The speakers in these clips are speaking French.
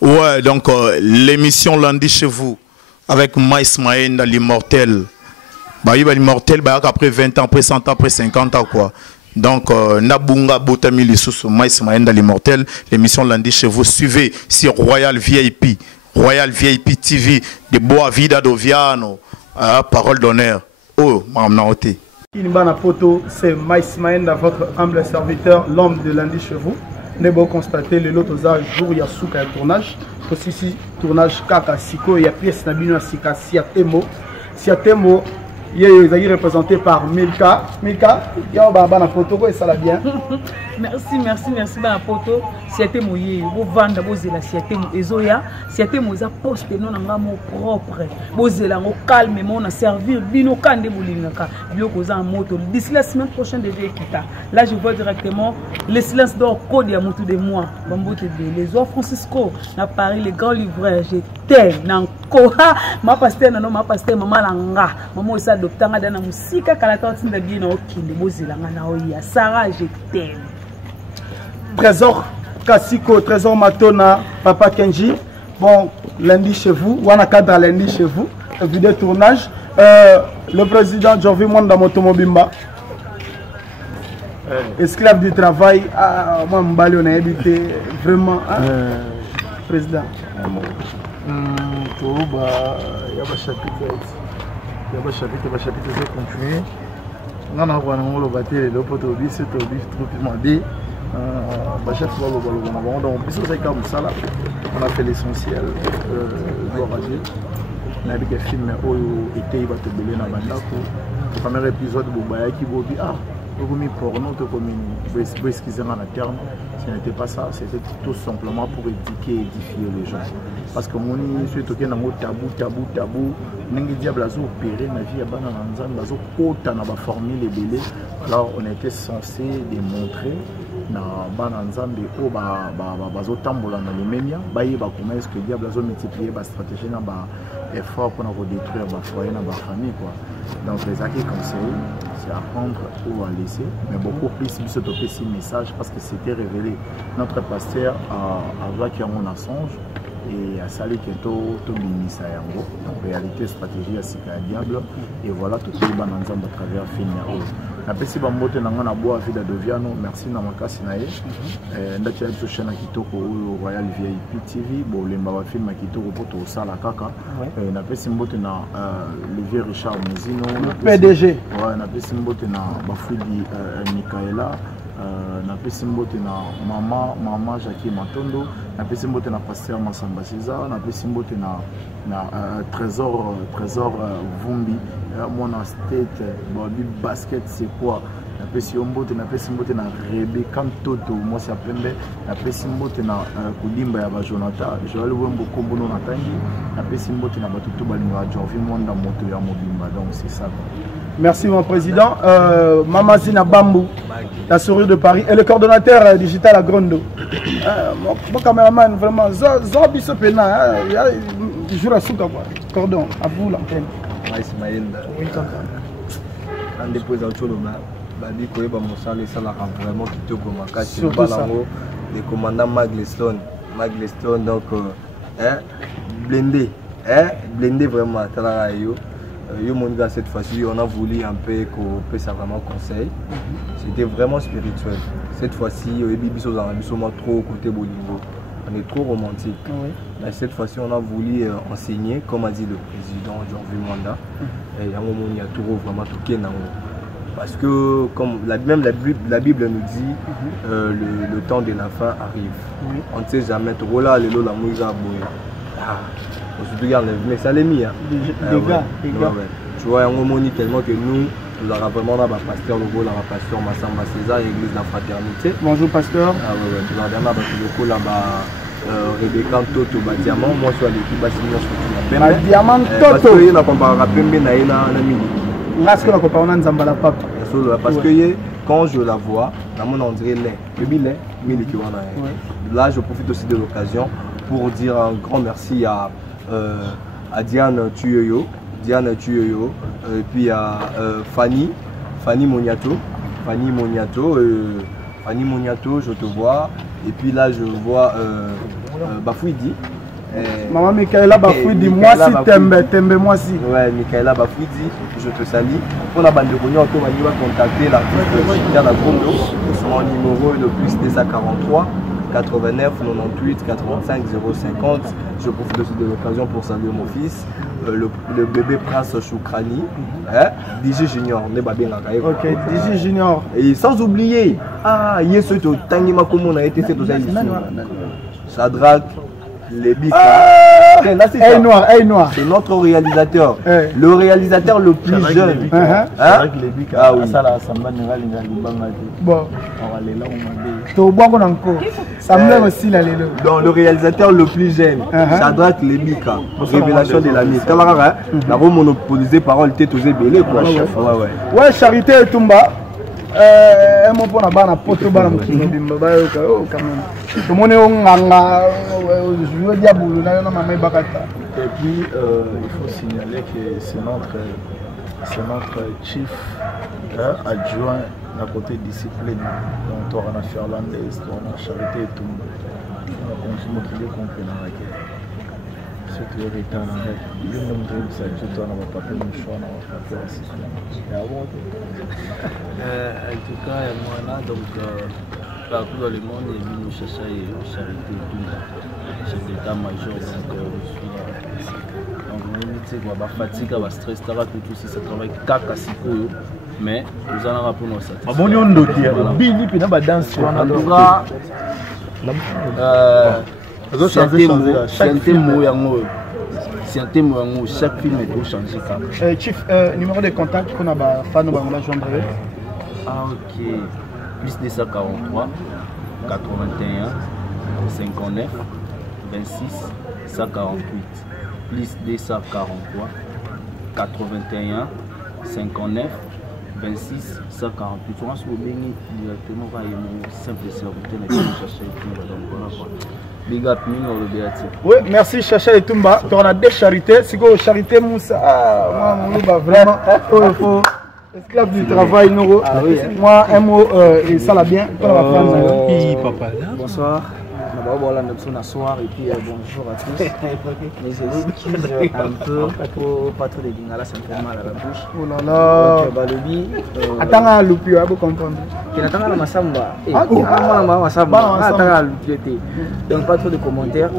Ouais, donc l'émission Lundi chez vous avec Maïs Maïna, l'immortel. Bah, il va l'immortel, bah, après 20 ans, après 100 ans, après 50 ans, quoi. Donc, Nabunga Botami Lissous, Maïs Maïna, l'immortel. L'émission Lundi chez vous. Suivez sur Royal VIP TV, de Boa Vida d'Oviano, parole d'honneur. Oh, Mamnaote. Inbana Poto, c'est Maïs Maïna, votre humble serviteur, l'homme de Lundi chez vous. Nous avons constaté le lot aux jour il y a souka tournage aussi ici tournage kaka siko il y a pièce nabino sika siatemo il est représenté par Milka il y a bana photo et ça la bien. merci bana photo siatemo yé bo vanda bo zela siatemo ezoya siatemo za poste non nga mo propre bo zela ngo calme mon a servir bino kande bolingaka bioko za moto d'ici la semaine prochaine devait quitter là je vois directement le silence d'or code ya mutu de moi bambote de les offres Francisco na Paris les grands livreurs je t'aime nanko ma pasteur non ma pasteur mama langa maman ça adoptanga dana musika kala tantinda bien na okinde bo zela nga na oya Sarah je t'aime. Trésor Kassiko, Trésor Matona, Papa Kenji. Bon, lundi chez vous, Wana Kadra lundi chez vous, vidéo tournage. Le président Jorvi Mwanda Motomobimba, esclave du travail. Moi, Mbali, on a habité vraiment. Président. Il y a un chapitre, c'est continué. On a un bâtiment, le poteau, c'est au bif, trop demandé. On a fait l'essentiel. On a vu que le film était le premier épisode qui ce n'était pas ça, c'était tout simplement pour éduquer et édifier les gens. Parce que mon suis toqué dans le tabou, n'engi diable azo opéré na vie abana nanzan bazo kota na ba formule belé. Alors on était censé démontrer na bana nzambe o bazo tambola na lemenia, baye ba comment est-ce que diable azo multiplier ba stratégie na ba effort pour détruire ba foyer na ba famille quoi. Donc les acquis conseils c'est à prendre ou à laisser, mais beaucoup plus se toquer ce message parce que c'était révélé. Notre pasteur a vaincu mon Assange et a sali Kento Tobinisa Yango. En réalité, stratégie à Sika Diable. Et voilà tout le monde à travers film. La pesi bambote nangana boa vida doviano merci na makasi na ye ndati ya chaîne kitoko Royal VIP TV bo lemba ba film kitoko poto sala kaka na pesi mbote na Olivier Richard Muzino PDG ouais na pesi mbote na bafudi Mikaela na pesi mbote na mama Jackie Matondo na pesi mbote na pasteur Masamba César na pesi mbote na trésor Vumbi mon state body basket c'est quoi na pesi mbote na Rebecca Toto moi c'est pembe na pesi mbote na kudimba ya ba Jonathan Joël Wembo Kombono na tangi na pesi mbote na batutu balinga Jorvi Mwanda moto ya mobimba donc c'est ça. Merci mon président. Mama Zina Bambou, la souris de Paris, et le coordonnateur digital à Grondo. Mon caméraman, vraiment, Zobi se pena, il joue à Souka. Cordon, à vous l'antenne. Ismaël, oui, quand on dépose un cholo, Babi Koyeba Moussale, ça l'a vraiment quitté comme un cas. C'est le commandant Maglestone, donc blindé vraiment, Talarayo. Cette fois-ci, on a voulu un peu que ça vraiment conseil. C'était vraiment spirituel. Cette fois-ci, trop côté Bolingo. On est trop romantique. Oui. Mais cette fois-ci, on a voulu enseigner, comme a dit le président Jorvi Mwanda. Et il y a un moment où il y a tout vraiment tout parce que comme même la Bible nous dit, le temps de la fin arrive. Oui. On ne sait jamais trop là, les lots la mouille mais ça l'est mis. Tu vois, on monique tellement que nous aura vraiment là, pasteur Logo, là, pasteur Massamba César, l'église de la fraternité. Bonjour pasteur. Ah ouais, tu vas là, le là-bas, Rebecca Toto, Diamant, moi je suis à l'équipe, je suis à Diamant Toto. Parce que il n'a pas rappelé, mais il y a un ami. Parce que la papa. Parce que quand je la vois, on dirait lait. Le billet, là, je profite aussi de l'occasion pour dire un grand merci à Diane Tuyoyo, et puis à Fanny Moniato, je te vois, et puis là je vois Bafouidi. Maman Michaela Bafouidi, moi si Tembe moi si. Ouais, Michaela Bafouidi, je te salue. Pour la bande de Bognon, on va contacter l'artiste Chiana Gondo. Mon numéro est le plus 243 89 98 85 050. Je profite aussi de l'occasion pour saluer mon fils, le bébé Prince Choukrani, DJ Junior, ok, DJ Junior. Et sans oublier, Yeso Tangima comme on a été cette Shadrach, les Bika. Noir. C'est notre réalisateur. Le réalisateur le plus jeune. Ah oui. Bon. Donc le réalisateur le plus jeune, Shadrach Lebika, révélation de l'année. Nous avons monopolisé parole tête aux ébélés quoi. Ouais, Charité et Tumba. Un mot pour la banane, poto banane, quand même. Tout le monde est je veux dire, et puis il faut signaler que c'est notre chief adjoint à côté discipline. Donc on a Ferlandaise, on a Charité et tout. On a continué à comprendre la guerre. C'est tout le temps avec. Il y a un nombre de ça, tout le temps on va pas faire le choix, on va pas faire aussi. En tout cas, moi là, donc partout dans le monde, il y a une chacha et Charité et tout. Chef d'état-major, donc je suis là. Donc on est quoi, fatigue, stress, tout ça, ça travaille caca sikoyo. Mais nous allons rappeler nos satisfactions. Bon, on doit dire, Billy, puis on va danser. En tout cas, chaque film est pour changer. Chief, numéro de contact qu'on a fan de la joindre. Ah ok. Plus 243 81 59 26 148. Plus 243 81 59 26 148. Je pense que vous avez directement un simple serviteur qui cherche Big up, oui, merci Chacha et Tumba. On a des charités. Si vous charité Moussa, moi, vraiment, il faut esclave du travail. Moi, un mot, et ça l'a bien. Bonsoir. Voilà, nous soir et puis bonjour à tous. Mais je m'excuse un peu pour pas trop de dingala, ça me fait mal à la bouche. Oh là là. Attends, Lupi, vous comprendre. Attends, la Massamba. Donc, pas trop de commentaires.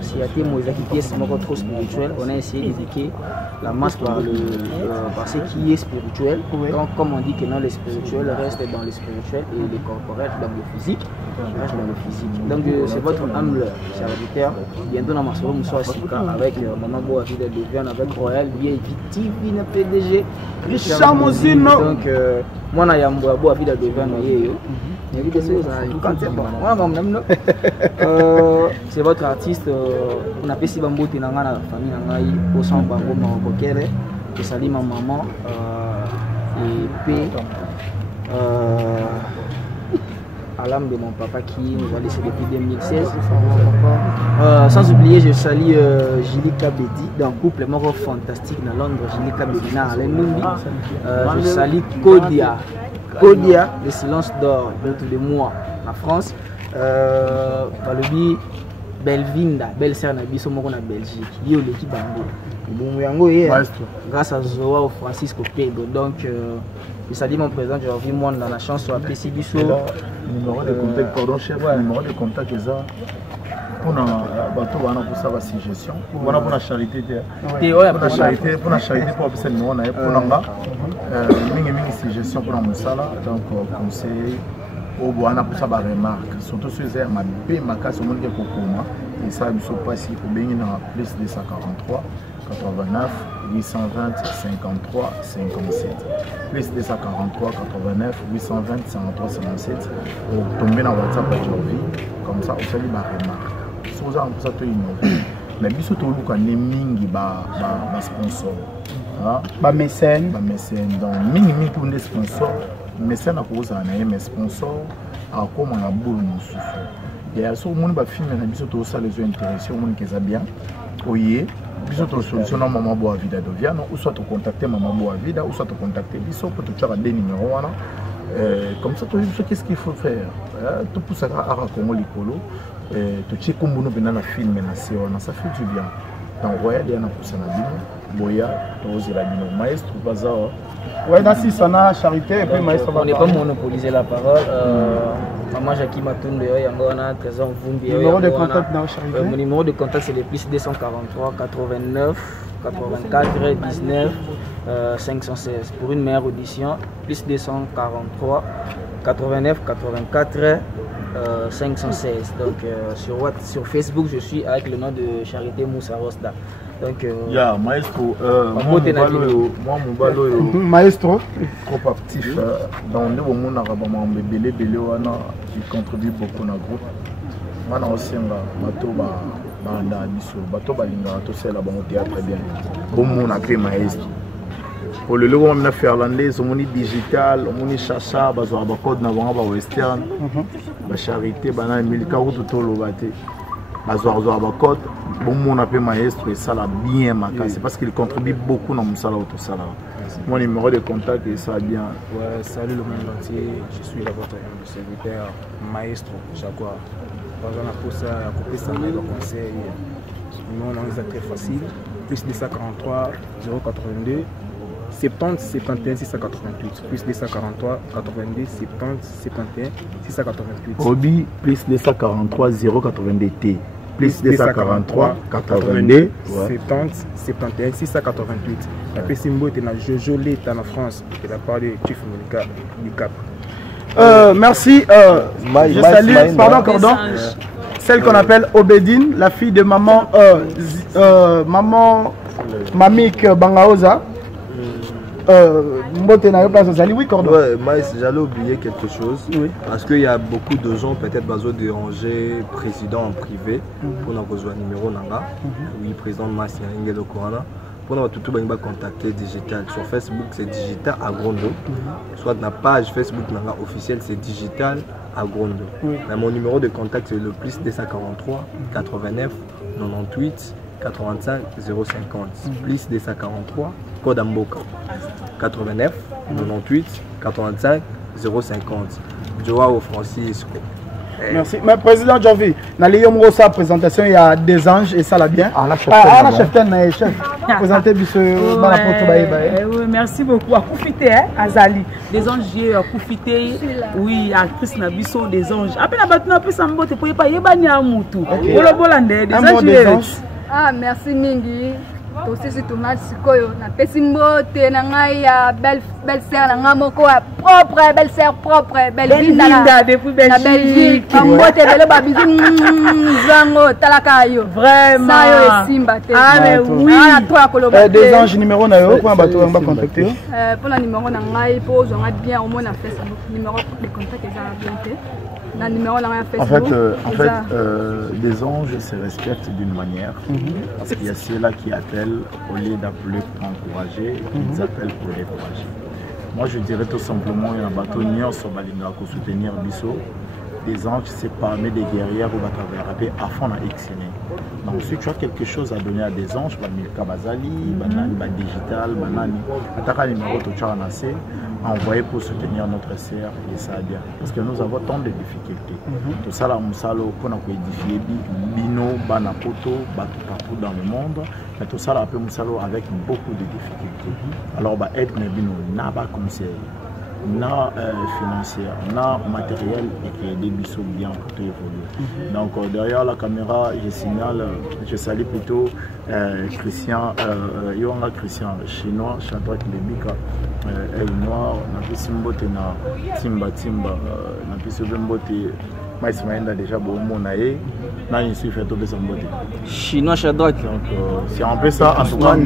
S'il y a des mots qui sont trop spirituels, on a essayé d'éduquer la masse par ce qui est spirituel. Donc, comme on dit que non, le spirituel reste dans le spirituel et le corporel dans le physique. Reste dans le physique. Donc, c'est votre humble serviteur. Bientôt, dans ma soirée, nous sommes avec Maman Boa Vida de Vienne, avec Royal, Divine PDG, Richard Mosino. Donc, moi, je suis Boa Vida de Vienne. C'est votre artiste. On appelle si Bambo Tinanga, la famille Nangaï, au centre Bango Marokokere. Je salue ma maman et puis à l'âme de mon papa qui nous a laissé depuis 2016. Sans oublier, je salue Julie Kabedi, d'un couple mort fantastique dans Londres. Julie Kabedi, je salue Kodia, le silence d'or, autour de moi, en France. Belvinda, belle sœur Nabiso Moko na Belgique. Yo l'équipe Bango. Grâce à Zoa Francisco Pedro. Donc, je salue mon président, j'ai envie moi dans la chance sur la PCBiso. Numéro de contact, pardon chef, numéro de contact est ça. Pour la suggestion, pour la charité, pour la charité, pour la numéro, pour suggestion pour la moussala, donc conseil. Au bout on a pour ça des remarques, surtout sur les mabé makas au monde qui est pour moi et ça il faut passer pour bien dans plus de 143 89 820 53 57 plus de 143 89 820 53 57 pour tomber dans WhatsApp à Jovi comme ça on fait des remarques sur ça pour ça tout innover mais biso to luka ne mingi ba sponsor ba mécène donc mingi pour des sponsors mais ça n'a pas osé mais sponsor à comment la boule nous souffre et à ce moment va filmer na biso to ça les intéressés au monde qui est bien oyé biso to solution na maman Boa Vida de Viano ou soit te contacter maman Boa Vida ou soit te contacter biso pour te faire des numéros comme ça tu sais qu'est-ce qu'il faut faire tout pour ça à Congo Likolo tu sais comme nous venons à film ça fait du bien. Donc Royal il y a un poussé na bino, Boya, tu la bino maestro bazar. Ouais, dans si ça na charité et puis maestro. On n'est pas monopoliser la parole. Maman Jackie Matunde, Yangona, Trésor Vumbi. Numéro de contact dans charité. Mon numéro de contact c'est le plus 243 89 84 19 516 pour une meilleure audition. Plus 243 89 84 516. Donc sur Facebook je suis avec le nom de Charité Moussa Rosda. Donc maestro moi mon balo maestro trop actif dans le monde arabe belé wana qui contribue beaucoup na groupe mana osenga bato banda biso bato balinga to sela bango théâtre bien bon mon appelé maestro pour le logo on a fait irlandais on est digital on est chacha bazo ba code na bango ba western ba charité bana milika ou tout lo baté bazo ba code bon mon appelé maestro et ça l'a bien marqué c'est parce qu'il contribue beaucoup dans mon salaire tout ça là. Mon numéro de contact et ça bien. Ouais, salut le monde entier, je suis votre serviteur maestro Jaguar. Par exemple, pour ça, à couper ça, le conseil, nous on est très facile. Plus 243 082 70 71 688. Plus 243 82 70 71 688. Roby, plus 243 082 T. Plus 243 82 70 71 688. La Pessimbo est dans Jojo Leta en France. Et la part de Chief Monica du Cap. Merci. Je salue, pardon, Cordon, celle qu'on appelle Obedine, la fille de maman Mamik Bangaoza. Oui, Cordon. Ouais, j'allais oublier quelque chose. Oui. Parce qu'il y a beaucoup de gens, peut-être, besoin de déranger président en privé pour nous rejoindre un numéro. Oui, président Massi Ingelo Corona. Pour nous tout contacter digital. Sur Facebook, c'est digital à Grondo. Soit dans la page Facebook officielle, c'est digital à Grondo. Oui. Mon numéro de contact, c'est le plus 243 89 98 85 050. Plus 243 code Amboka 89 98 85 050. Joao Francisco. Merci. Mais président Jovi, dans les sa présentation, il y a des anges et ça l'a bien. Chef. Présentez merci beaucoup. À Koufité, Azali. Des anges, à Koufité. Oui, actrice Nabiso, des anges. Après, on a plus de temps pour pas y aller à Moutou. Des anges. Ah, merci Mingi. Aussi c'est tournage sikoyo na pesimbo te na ngai ya belle sœur na ngamoko propre belle sœur propre belle linda depuis Belgique mbote bele ba bizu zango talaka yo vraiment ça yo simba te ah mais oui ah toi koloba des anges numéro na yo pour bato on va contacter pour la numéro na ngai pour zonga bien au moins na Facebook numéro de contact est bien te. En fait, les anges se respectent d'une manière. Parce qu'il y a ceux-là qui appellent au lieu d'appeler pour encourager, ils appellent pour décourager. Moi, je dirais tout simplement, il y a un bateau sur Balinga pour soutenir Bisso. Les anges, c'est parmi des guerrières où on va travailler à fond à excellent. Donc, si tu as quelque chose à donner à des anges, Kabazali, digital, attaque numéro de Tcharanase, envoyé pour soutenir notre sœur et ça bien. Parce que nous avons tant de difficultés. Tout ça, là, on a édifié Bino, Banapoto, partout dans le monde. Mais tout ça, là, avec beaucoup de difficultés. Alors, aide Bino, n'a pas comme c'est. Na financière, na matériel et que des bisous bien pour tout évoluer. Donc derrière la caméra, je signale, je salue plutôt Christian, Yoanga Christian, chinois, chanteur Kilebika, El Noir, na Pisimbote na Timba, na Pisobembote, Maïs Maenda déjà bon monae, na je suis fait tomber son beauté. Chinois Shadrach. Donc c'est un peu ça, en tout cas,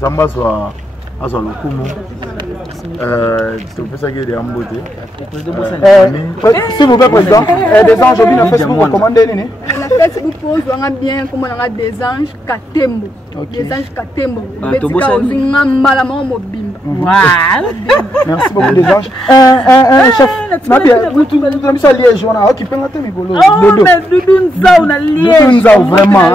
Zamba soit le Kumu. Tu peux savoir des beauté. S'il vous plaît, président, des anges, on Facebook, recommandez les. La Facebook pose bien comme on a des anges Katembo. Des anges Katembo. Merci beaucoup, des anges. Chef, vous avez ça liège, on a occupé la thème. Oh, mais Doudou Nzao, on a liège. Vraiment.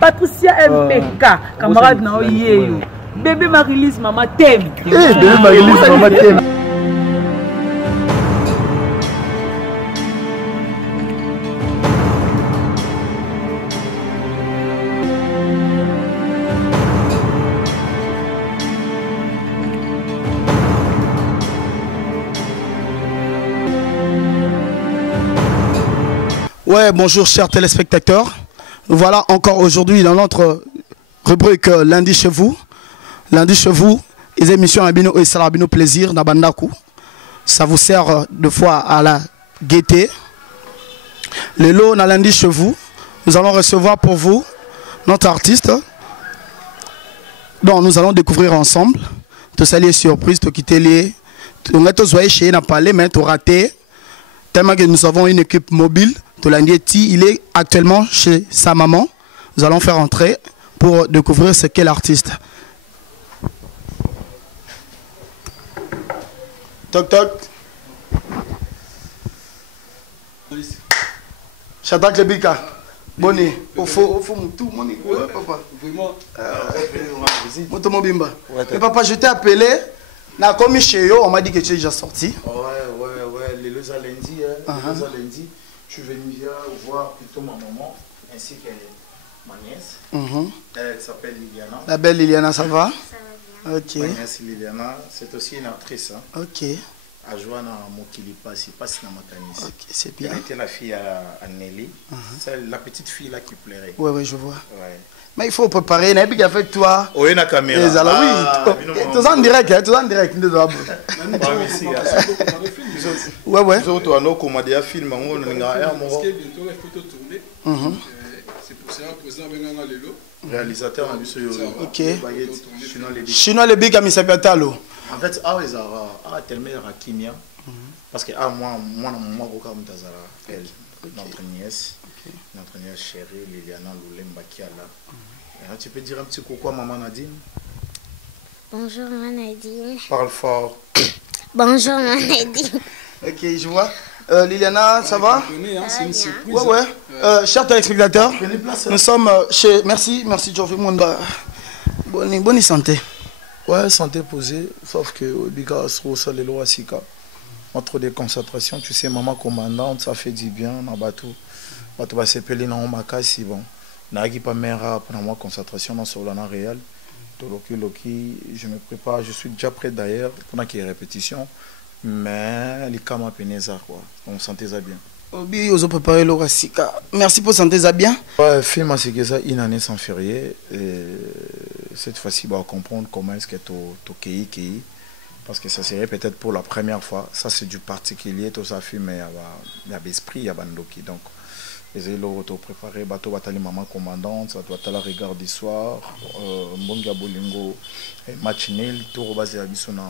Patricia MPK, camarade na Oyeyo. Bébé Marie-Lise, maman t'aime. Bébé Marie-Lise, maman t'aime. Ouais, bonjour chers téléspectateurs. Voilà encore aujourd'hui dans notre rubrique Lundi chez vous. Lundi chez vous, les émissions Abino et Salabino Plaisir dans Bandaku. Ça vous sert de fois à la gaieté. Le lot dans Lundi chez vous, nous allons recevoir pour vous notre artiste dont nous allons découvrir ensemble. Tout ça les surprises, tout quitter les. Tout chez n'a pas les mais tout raté. Tellement que nous avons une équipe mobile. Tolandieti, il est actuellement chez sa maman. Nous allons faire entrer pour découvrir ce qu'est l'artiste. Toc toc. Chatak Lebika. Boni. Au faux tout mon papa. Vraiment. Moto Mobimba. Et papa, je t'ai appelé. Na commis chez eux, on m'a dit que tu es déjà sorti. Ouais. Les deux lundi. Je suis venu voir plutôt ma maman ainsi que ma nièce. Elle s'appelle Liliana. La belle Liliana, ça va? Ça va bien. Ok. Ma nièce Liliana, c'est aussi une actrice. Hein. Ok. À jouer dans Mokili Passi, pas dans Matanis. Ok, c'est bien. Elle était la fille à Nelly. C'est la petite fille là qui plairait. Ouais, je vois. Ouais. Mais il faut préparer, n'a pas avec toi. Oui, la caméra. Oui, tu es en direct, tu es en direct. Ouais. Surtout à nos commandes à film, on a un moment. C'est pour ça que président Benanga Lelo. Réalisateur a vu ce. Ok. Chinois les big amis Sapiatalo. En fait, tellement Rakimia. Parce que moi, elle, notre nièce chérie Liliana Loulemba Kiala. Tu peux dire un petit coucou à maman Nadine? Bonjour maman Nadine. Parle fort. Bonjour maman Nadine. Ok, je vois. Liliana, ça va? C'est une surprise. Ouais. Chers téléspectateurs, nous sommes chez... Merci Georges Munda. Bonne santé. Ouais, santé posée, sauf que Biga Asro, ça les lois Sika. Entre des concentrations, tu sais, maman commandante, ça fait du bien, on a battu. Tu vas s'appeler dans ma case, si bon. N'a pas mère pour moi concentration dans sur l'an réel. Loki, je me prépare, je suis déjà prêt d'ailleurs pendant qu'il y ait répétition. Mais les camas pénéza quoi. Donc sentez-ça bien. Obi, vous préparez le Sika. Merci pour sentez-ça bien. Ouais, film c'est que ça une année sans férié. Cette fois-ci, on va comprendre comment est-ce que tu KI. Parce que ça serait peut-être pour la première fois. Ça c'est du particulier, tout ça film, il y a l'esprit, il y a Bandoki. Donc les élèves ont préparé, bateau batali maman commandante, ça doit être la regard du soir, Mbonga Bolingo, match nul, tout rebasé à Bissona,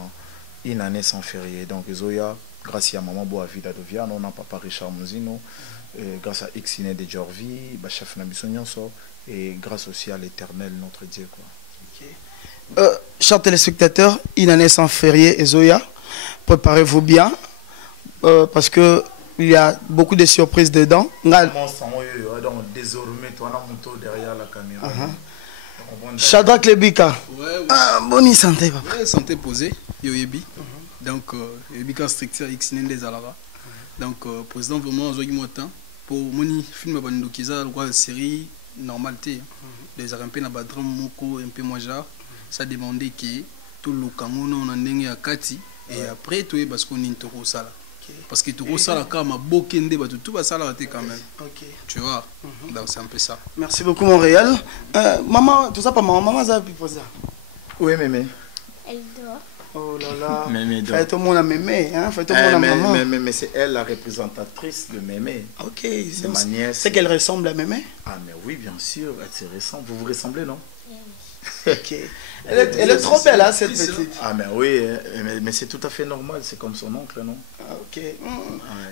une année sans férié. Donc Zoya, grâce à maman Boavida de Viano, on n'a pas Richard Mouzino, grâce à Xine de Jorvi, chef Nabissonion, et grâce aussi à l'Éternel, notre Dieu. Quoi. Chers téléspectateurs, une année sans férié, Zoya, préparez-vous bien, parce que il y a beaucoup de surprises dedans. Donc, désormais, toi, on a mon derrière la caméra. Shadrach Lebika. Bonne santé, papa. Ouais, santé posée, Yoyebi. Donc, Lebika structure XN des Alara. Donc, président, vraiment, j'ai eu mon temps pour mon film Bandokiza, la série normalité. Les Arampés n'a pas drame, moko, un peu moins genre. Ça demandait que tout le Cameroun, on a un à Kati. Et après, tout est parce qu'on est une taureau sala. Parce que tout ça, tout va ça quand même. Tu vois, donc c'est un peu ça. Merci beaucoup, Montréal. Maman, tout ça pas maman, ça a pu poser. Oui, mémé. Elle dort. Oh là là. Mémé dort. Faites tout le monde à mémé, hein. Faites tout le monde à maman. Mais c'est elle la représentatrice de mémé. Ok, c'est ma nièce. C'est qu'elle ressemble à mémé? Ah, mais oui, bien sûr, elle se ressemble. Vous vous ressemblez, non? Ok. Elle est trop belle, hein, cette petite. Ah, mais oui, mais c'est tout à fait normal, c'est comme son oncle, non? Ok.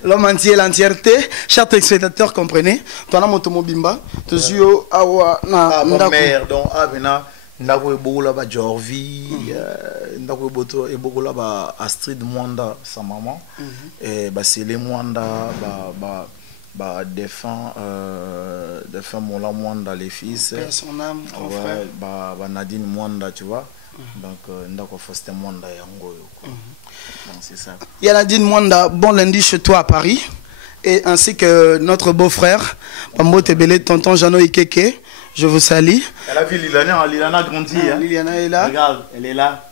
L'homme entier, l'entièreté. Chers téléspectateurs, comprenez. Toi, mon Mobimba. Tu es ah, mon mère, donc, maintenant, ndako beaucoup là-bas, Jorvi, ndako beaucoup là-bas, Astrid Mwanda, sa maman. Et c'est les Mwanda, défunt Mola Mwanda, les fils. Son âme, grand frère. Nadine Mwanda, tu vois. Donc, ndako Foster Mwanda, yango. Donc, c'est ça. Il y a Nadine Mwanda, bon lundi chez toi à Paris. Et ainsi que notre beau-frère, Pambo Tebele, tonton Jano Ikeke. Je vous salue. Elle a vu Liliana, Liliana a grandi. Liliana est là. Regarde, elle est là.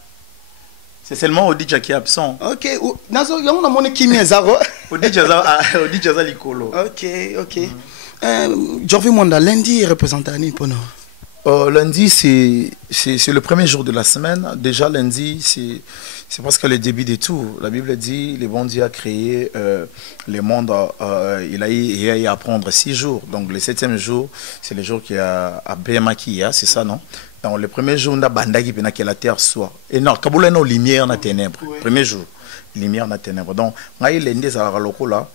C'est seulement Odidja qui est absent. Ok, nazo yango na mone kimi ezaro. Odidja likolo. Ok. Jorvi Mwanda, lundi représenté à Nipono. Lundi, c'est le premier jour de la semaine. Déjà, lundi, c'est presque le début de tout. La Bible dit, le bon Dieu a créé le monde, il a eu à apprendre 6 jours. Donc, le 7e jour, c'est le jour qui a Bémakia, c'est ça, non? Donc, le premier jour, on a Bandagi, que la terre soit. Et non, Kaboula, non, lumière, na ténèbres. Premier jour, lumière, na ténèbres. Donc, lundi, c'est la là.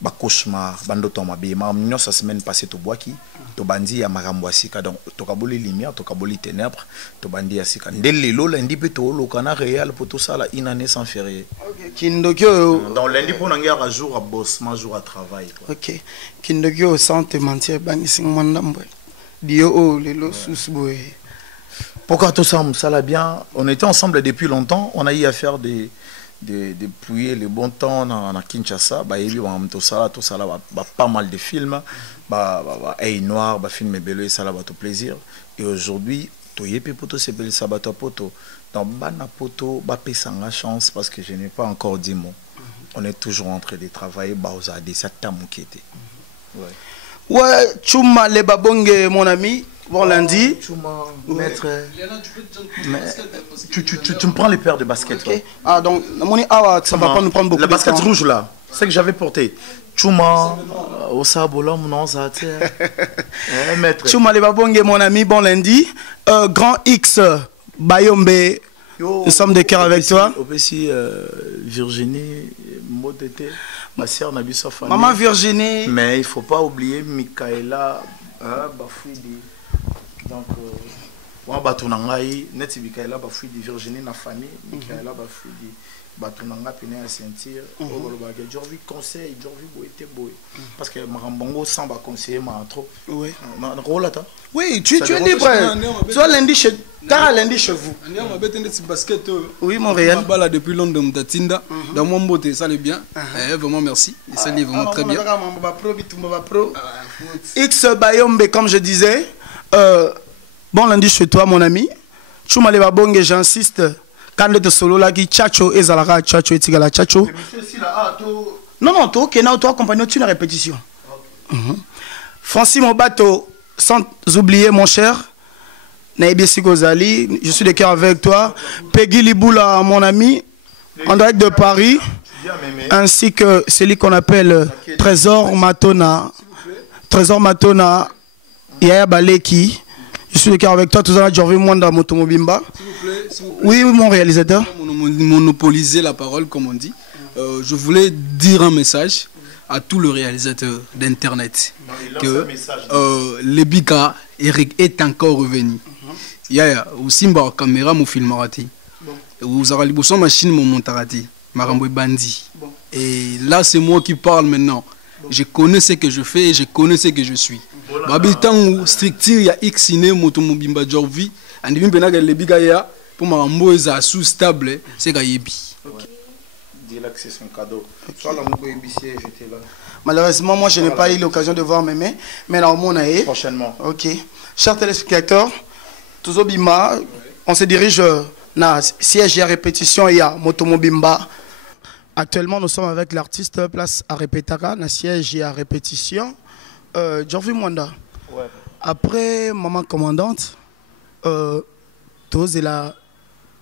Ba cauchemar bando to mabe ma nyosa semaine passée to boaki to bandi ya makambo asika donc to kaboli lumière to kaboli ténèbres to bandi asika ndelelo lundi pe to lokana réel pour tout ça là une année sans férié. OK kindokyo donc lundi pour nangia à jour à bossement jour à travail quoi. OK kindokyo sans te mentir bangi sing mandambo dio o lelo susboy. Pourquoi tout ça ça l'a bien on était ensemble depuis longtemps on a eu à faire des dépouiller les bons temps dans Kinshasa, tout ça pas mal de films, Hey Noir, film bello et ça tout plaisir. Et aujourd'hui, tout y est poto c'est bel sabato poto. Dans bana poto, pesanga chance parce que je n'ai pas encore dit mot. On est toujours en train de travailler, baoza des satamou qui était. Ouais, Chuma le babonge mon ami. Bon lundi. Maître. Tu me prends les paires de basket. Okay. Ah donc ça va pas nous prendre beaucoup de temps. La basket rouge là, c'est que j'avais porté. Chuma au sabola non ça maître. Chuma le babonge mon ami bon lundi. Grand X Bayombe. Nous sommes de cœur avec toi. Aussi Virginie Modete, ma sœur Nabiso Fanny. Maman Virginie. Mais il faut pas oublier Michaela Bafouidi. Donc, on va tout nangai, net Michaela Bafouidi, Virginie na famille, Michaela Bafouidi, batunanga pene à sentir, Jorvi conseil, Jorvi boité boy. Parce que Marambongo sans ba conseiller ma trop. Oui. Oui, tu es libre. Tu as lundi chez lundi chez vous. Basket. Oui, Montréal. Là depuis Londres, Mtatinda. Dans mon beauté, ça allait bien. Vraiment merci. Et ça allait vraiment très bien. X Bayombe, comme je disais. Bon lundi chez toi, mon ami. Choumaleva Bonge, j'insiste. Quand le solo là qui Chacho et Zalara, Chacho et Tigala Chacho. Non, toi, Kena, toi, accompagne tu une répétition. Francis Mobato, sans oublier mon cher. Naïbessi Gozali, je suis de cœur avec toi. Peggy Liboula, mon ami, en direct de Paris. Ainsi que celui qu'on appelle Trésor Matona. Trésor Matona, Yaya Baleki. Je suis de cœur avec toi, tout ça, Jorvi Mwanda Motomobimba. Oui, mon réalisateur. Monopoliser la parole, comme on dit. Je voulais dire un message à tout le réalisateur d'internet que Lebika est encore revenu. Yaya, au Simba caméra mon film marati. Vous avez la machine mon montarati. Marambo Bandi. Et là c'est moi qui parle maintenant. Je connais ce que je fais et je connais ce que je suis. Babitan strictir ya Xine Motomobimba Jorvi. Andimi benaka Lebika ya pour Marambo eza sous stable c'est Gayebi. Dis-là que c'est son cadeau. Malheureusement, moi je n'ai pas eu l'occasion de voir Mémé, mais là au monde prochainement. Ok. Chers téléspectateurs, Touzobima, on se dirige na siège à répétition et à Motomobimba. Actuellement, nous sommes avec l'artiste place à Répétaka, na siège et à répétition. Jorvi Mwanda. Ouais. Après Maman Commandante,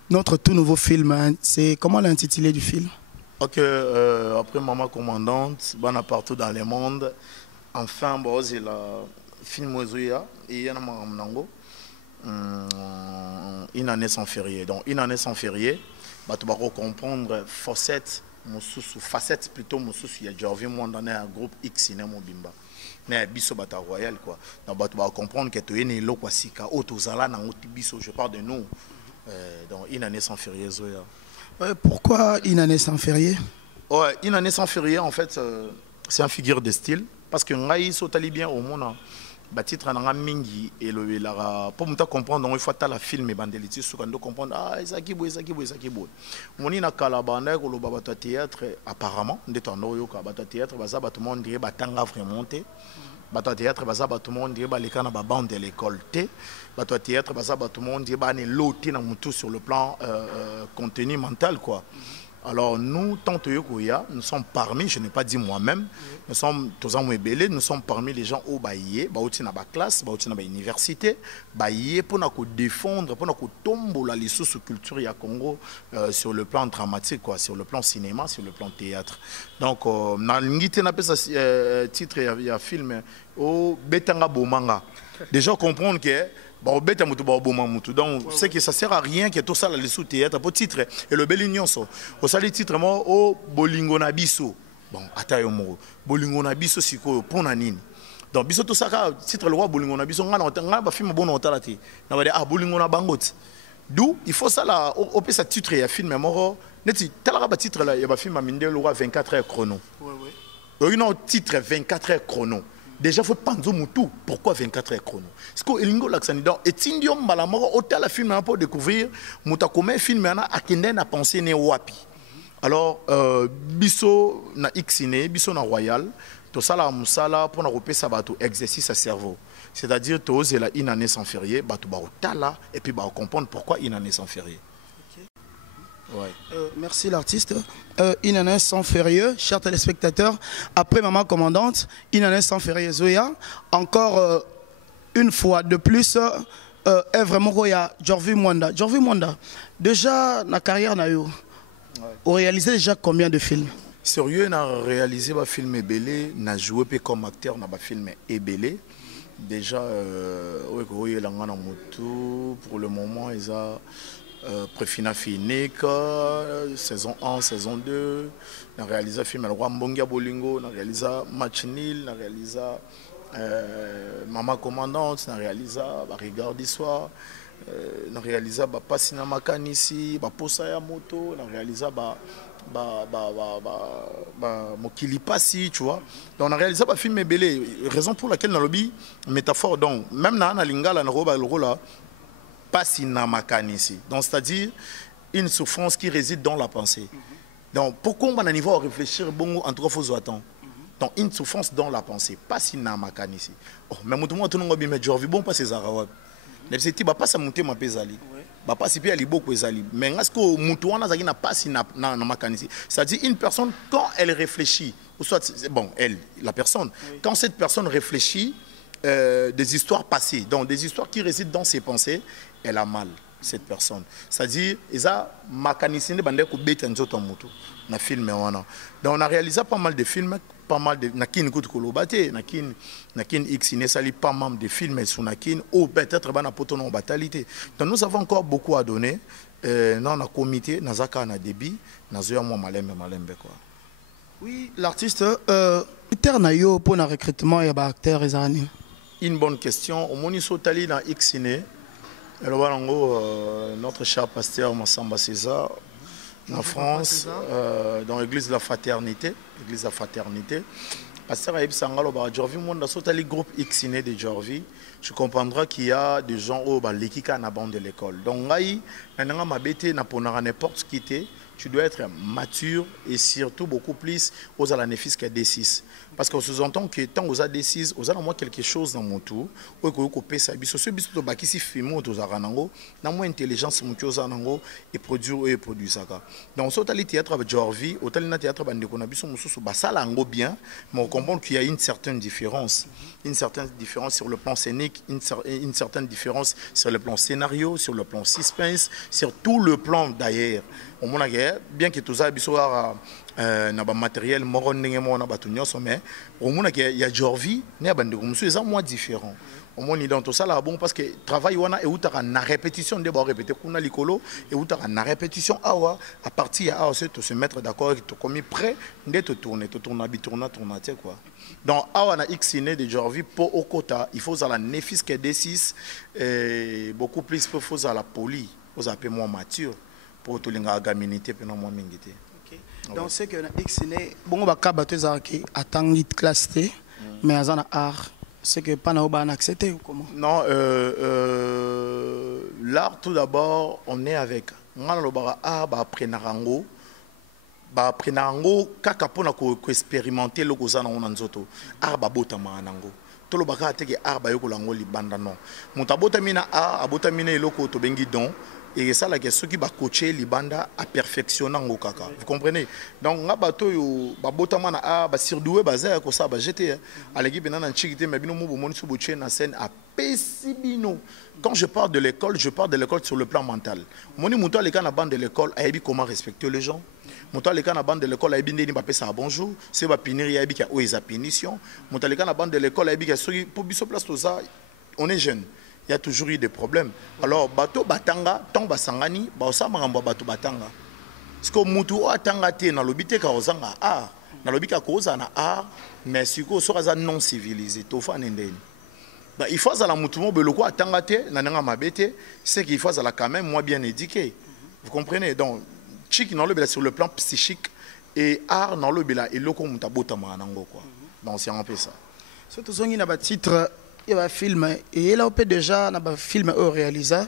notre tout nouveau film, hein, c'est comment l'intitulé du film? Ok, après Maman Commandante, bana partout dans le monde. Enfin, c'est le film Ozoya et il y a une année sans férié. Donc, une année sans férié, tu vas comprendre facette plutôt, il y a Jorvi Mwanda, un groupe X Cinéma Bimba. Mais biso bata royal quoi. Donc, tu vas comprendre que tu es né là, je parle de nous. Donc, une année sans férié, Zoya. Pourquoi une année sans férié? Ouais, une année sans férié, en fait, c'est un figure de style. Parce que Ngaï s'otali bien au monde. Titre en mingi et le la pour me comprendre, il faut la film et bandeliti sous quand comprendre ah Isakibo. Moni na kalabanda ko lo baba théâtre apparemment ndetando yo ka bata théâtre baza ba tout monde dirait batanga vraiment bato théâtre baza bato monde ba les kana ba bande de l'école T bato théâtre baza bato monde ba ne loté na mutu sur le plan contenu mental quoi. Alors nous, tant que Yokoya, nous sommes parmi, je n'ai pas dit moi-même, nous sommes tous en Webele, nous sommes parmi les gens au Baïe, Baouti na ba classe, Baouti na ba université, Baïe pour nous défendre, pour nous tomber les sous-cultures ya Congo sur le plan dramatique, quoi, sur le plan cinéma, sur le plan théâtre. Donc, na l'ingité na pesa titre ya film au Betanga Bomanga. Les gens comprennent que donc, c'est que ça ne sert à rien que tout ça là, les sous-théâtre pour titre et le bel union so. Au sali titre moi au bolingo na biso. Bon, atayo mo. Bolingo na biso siko pour nanini. Donc biso tout ça titre le roi bolingo na biso ngana ba film bon otalati. Na ba ah bolingo na bangot. D'où il faut ça là au ça titre ya film moro. Neti talaka ba titre là ya ba film minde le roi 24 heures chrono. Ouais ouais. Donc titre 24 heures chrono. Déjà, il faut penser tout. Pourquoi 24 heures chrono? Parce que Elingo Laxanidor et Tindium Malamoro, hôtel la film pour découvrir, Moutakomé film à Kenden a pensé né wapi. Alors, Bisso na Xine, Bisso na Royal, tout ça là, Moussala, pour nous repérer ça, exercice à cerveau. C'est-à-dire, tous la une année sans férié, Batou Baotala, et puis bah comprendre pourquoi une année sans férié. Ouais. Merci l'artiste. Une année sans férieux, chers téléspectateurs. Après Maman Commandante, une année sans férieux Zoya. Encore une fois de plus, est vraiment Roya, Jorvi Mwanda. Jorvi Mwanda, déjà, la carrière n'a eu. On réalisé déjà combien de films? Sérieux, on a réalisé un film Ebélé, on a joué comme acteur dans un film Ebélé. Déjà, pour le moment, ils ont. Préfina Finik, saison 1, saison 2, on a réalisé un film Roi Mbongia Bolingo, on a réalisé Match Nil, on a réalisé Maman Commandante, on a réalisé Regard d'Histoire, on a réalisé Passina Makanisi, Posa ya Moto, on a réalisé Mokili Passi, tu vois. Donc on a réalisé un film Ebélé, raison pour laquelle on a lobby métaphore. Donc même dans la lingala, on a le rôle là. Pas si ici. Donc, c'est-à-dire une souffrance qui réside dans la pensée. Donc, pourquoi on a un niveau à réfléchir, bon, en tout cas, il faut attendre. Donc, une souffrance dans la pensée, pas si ici. Oh, mais moi, tout le monde a dit, je bon, pas ces arabes. Mais c'est que pas ça monter ma pesali. Pas si bien beaucoup pesali. Mais est-ce que Moutouana n'a pas si ici. C'est-à-dire une personne, quand elle réfléchit, ou soit, bon, elle, la personne, quand cette personne réfléchit, des histoires passées, donc des histoires qui résident dans ses pensées, elle a mal, cette personne. C'est-à-dire, ils ont mécanisé na film. Donc on a réalisé pas mal de films, pas mal de nakin coup de kolobate, nakin xine sali pas mal de films sur nakin ou peut-être bana potono batalité. Donc nous avons encore beaucoup à donner. Non, on a comité, nazaka na débit, nazoya mo malembe quoi. Oui, l'artiste Ternayo pour le recrutement et acteur et une bonne question. Au Moniso Tali dans Xine, notre cher pasteur Massamba César, en France, dans l'église de la fraternité. L'église de la fraternité. Pasteur Aïb Sangalo, Jorvi, mon Sotali groupe Xine de Jorvi, je comprendrai qu'il y a des gens au l'équipe na bande de l'école. Donc, n'importe qui était. Tu dois être mature et surtout beaucoup plus aux alanefis qu'à D6. Parce qu'on sous-entend que tant aux D6, aux moi quelque chose dans mon tour, ou que vous ça biso ce biso to bakisi fimo to zaranango, na moins intelligence mucho zanango et produire ça. Donc sur tali théâtre avec Jorvi, au tali na théâtre bande ko na biso mususu basala ngo bien, mais on comprend qu'il y a une certaine différence sur le plan scénique, une certaine différence sur le plan scénario, sur le plan suspense, sur tout le plan d'ailleurs. Au moins bien que tout ça bisoara na ba matériel moro ndenge mo na batu nyonso mais au moins il y a Jorvi ne bande ko musu eza moins différent au moins dans tout ça là bon parce que travail wana et utaka na répétition de ba répéter kuna likolo et utaka na répétition awa à partir à se mettre d'accord to comme prêt de te tourner tourner quoi. Donc awa na xine de Jorvi pour au quota il faut à la nefis que D6 et beaucoup plus faut à la poli aux appels moins mature pour tout les gaminité pendant moins mingité. Donc c'est que Xine bon ba kabato zaki atangi classe T mais azana art c'est que pas na ba accepté ou comment? Non l'art tout d'abord on est avec ngana lo ba art ba prenarango kaka pona ko expérimenter lo kozana on nzoto art ba botama nango tolo baka teke art ba yoko lango libanda non muta botamina art abotamina eloko to bengi don et ça la question qui va coacher libanda à perfectionner ngo kaka vous comprenez donc nga bato yo ba botama na art ba sirdoué baza ko ça ba jeter alegi benana nchikite mabino mo bomoni su boche na scène à pesibino. Quand je parle de l'école sur le plan mental. Moni muto aleka na bande de l'école ayebi comment respecter les gens. Muto aleka na bande de l'école ayebi ndeni ba pesa bonjour, c'est ba piniri ayebi ka oeza punition. Muto aleka na bande de l'école ayebi ka soki pour biso place to ça on est jeune. Il y a toujours eu des problèmes. Alors bato batanga tant basangani ba osama ngamba bato batanga. Parce que mutu atanga te na lobite ka ozanga art. Na lobika ko ozana art mais siko sokaza non civilisé to fa ndeni. Bah, il faut à la moutoumou beloko atangate nananga mabete c'est qu'il faut à la quand même moi bien éduqué vous comprenez donc chic dans le sur le plan psychique et art dans le bela et loko mutabota manango quoi donc c'est un peu ça surtout zongi na ba titre il va film et là on peut déjà na ba film au réaliser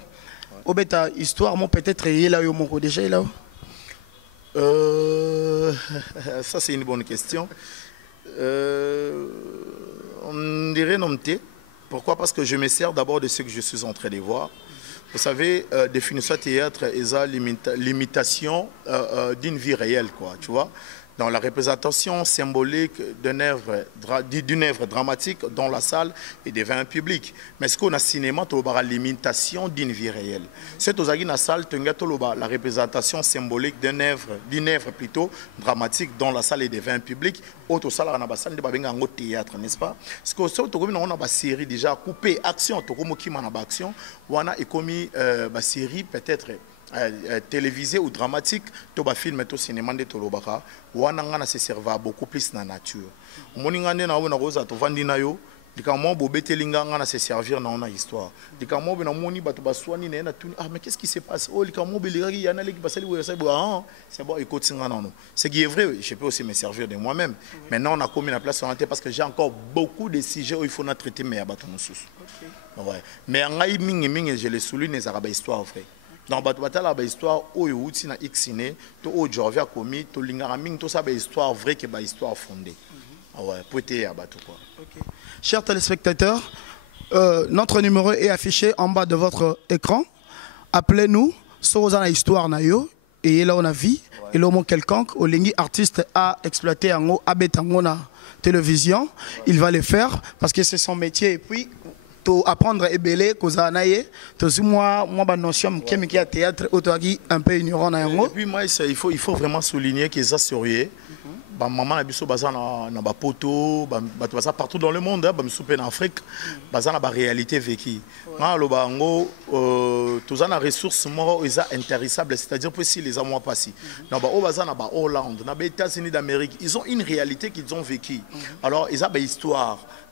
au beta histoire mon peut-être et là yo moko déjà là ça c'est une bonne question on dirait nomté. Pourquoi? Parce que je me sers d'abord de ce que je suis en train de voir. Vous savez, définition théâtre est l'imitation d'une vie réelle, quoi, tu vois. Dans la représentation symbolique d'une œuvre dramatique dans la salle et devant un public. Mais ce qu'on a cinéma, tu as l'imitation d'une vie réelle. C'est aux dans la salle, tu as la représentation symbolique d'une œuvre plutôt dramatique dans la salle et devant un public. Autre salle, on a la salle de théâtre, n'est-ce pas? Parce que on a une série déjà coupée, action, tu as action, on a commis une série peut-être télévisé ou dramatique, to ba film to cinéma de tolobaka wana ngana se serva beaucoup plus na nature. Moningane na wona roza to vandi na yo dikamo bo betelinga ngana se servir na ona histoire. Dikamo na moni bato baswani na tuni ah mais qu'est-ce qui se passe? Oh likamo beliraki yana leki basali wo ça ah c'est bon écoute singa non. Ce qui est vrai, je peux aussi me servir de moi-même. Maintenant on a commis la place sur la tête parce que j'ai encore beaucoup de sujets où il faut na traiter mais ya bato mususu. Ouais. Mais ngai mingi je les souligne les arabes histoire vrai. Dans la histoire, où il y a Xine, to aujourd'hui a commis, to lingaraming, to ça histoire vraie qui est histoire fondée. Ouais, pour être abattu quoi. Chers téléspectateurs, notre numéro est affiché en bas de votre écran. Appelez-nous, sur la histoire nayo et là on a vu et là on quelconque, au lingi artiste a exploité en haut, a betango na télévision, il va le faire parce que c'est son métier et puis apprendre et belé causa naie to moi ba notion qui a théâtre autoagi un peu ignorant na yango. Et puis moi il faut vraiment souligner que ça sérieux ba maman na biso baza na ba poto ba baza partout dans le monde ba misupe en Afrique baza na ba réalité vécue na lo bango tous na ressources mo eza intarissable c'est-à-dire que si les amois passés na ba o baza na ba Hollande na ba États-Unis d'Amérique ils ont une réalité qu'ils ont vécue alors ils ont ba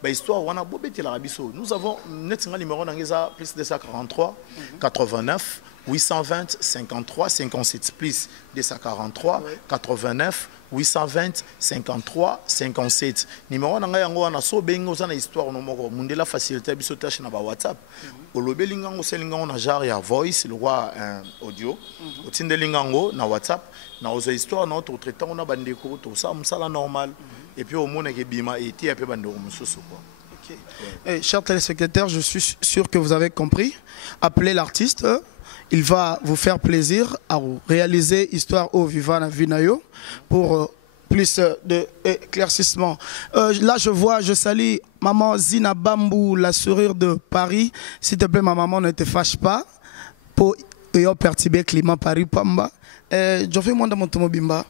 histoire wana bobete la biso nous avons net numéro d'angeza plus de 143 89 820 53 57 plus 243 89 820 53 57 numéro nanga yango na so bengo za na histoire no moko mundela facilité biso tâche na ba WhatsApp olobelinga ngo selinga na genre ya voice le roi audio otindelinga ngo na WhatsApp na ozo histoire na autre traitant on a bandeko to ça musala normal et puis au monde que bima et ti peu bandeko mususu quoi. Chers téléspectateurs, je suis sûr que vous avez compris. Appelez l'artiste, il va vous faire plaisir à réaliser Histoire au Vivant na Vinayo pour plus d'éclaircissement. Là, je salue maman Zina Bambou, la sourire de Paris. S'il te plaît, ma maman, ne te fâche pas pour perturber climat Paris Pamba. Je fais mon dans mon bimba.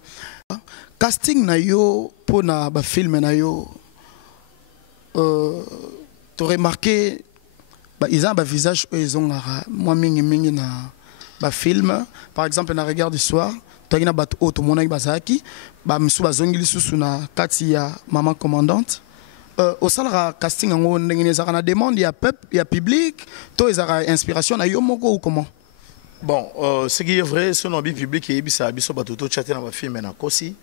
Casting na yo pour na ba film na yo. Tu remarqué ils ont un visage ils ont moi mingi na ba film par exemple na regard du soir tu as ba auto mona bazaki ba misu bazongili susu na kati ya maman commandante au salara casting ngo ndenge nezaka na demande ya peuple ya public to ezaka inspiration na yo moko ou comment? Bon ce qui est vrai c'est no public et bisa biso ba toto chatter na ba film na kosi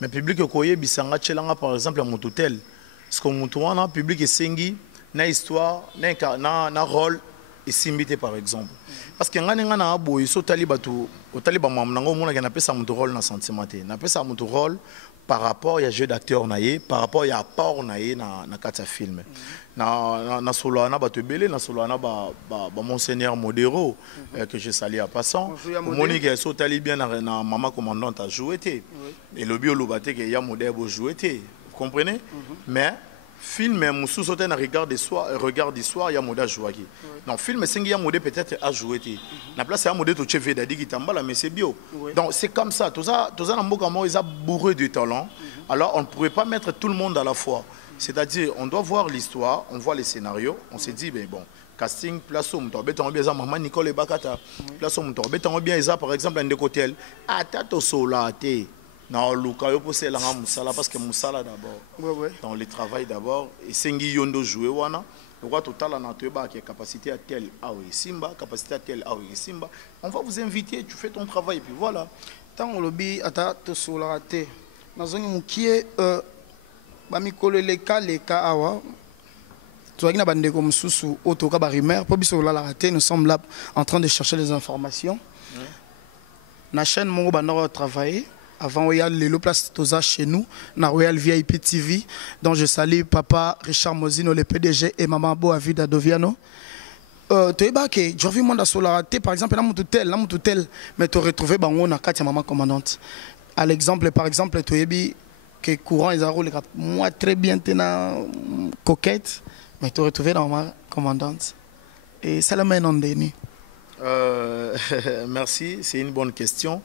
mais public ko yebisanga chelanga par exemple à mon hôtel. Parce que mon public est sengi, na histoire, na rôle et simbité par exemple. Parce que ngana na abo iso taliba tu, o taliba mamnango mona na pesa mon rôle na sentimenté, na pesa mon rôle par rapport à jeu d'acteur par rapport à apport na kata film na solo na bato belé na solo na ba monseigneur Modero que je salue à passant Monique est sotali bien na maman commandante a joué et le bio lobate que ya Modero joué vous comprenez mais film musu sauter na regard d'histoire ya moda jouaki non film singi ya modé peut-être a joué na place ya modé to chef dadi qui tambala mais c'est bio donc c'est comme ça tout ça na mboka mo ils a bourré de talent alors on ne pourrait pas mettre tout le monde à la fois c'est-à-dire on doit voir l'histoire on voit les scénarios on s'est dit ben bon casting place on beton bien ça maman Nicole Bakata place on beton bien ça par exemple un de côté atato solaté. Non, Luka, yo pose la musala parce que musala d'abord. Dans le travail d'abord, et sengi yondo jouer wana. Le roi total en atoeba qui a capacité à tel aoui simba, capacité à tel aoui simba. On va vous inviter, tu fais ton travail et puis voilà. Tant on lobby ata to solarate. Nazongi mukie bamikolo leka awa. Tu as bande comme sous autoka barimer pour biso la raté nous sommes là en train de chercher les informations. Na chaîne mon banoro travailler. Avant Royal Lelo Place Toza chez nous, na Royal VIP TV, dont je salue papa Richard Mozino, le PDG, et maman Boavi Dadoviano. Tu es baqué, j'ai vu moi dans Solarate, par exemple, là mon toutel, mais tu as retrouvé bango na Katia maman commandante. À l'exemple, par exemple, tu es bi que courant ils ont moi très bien tena coquette, mais tu as retrouvé dans maman commandante. Et ça la main en déni. Merci, c'est une bonne question.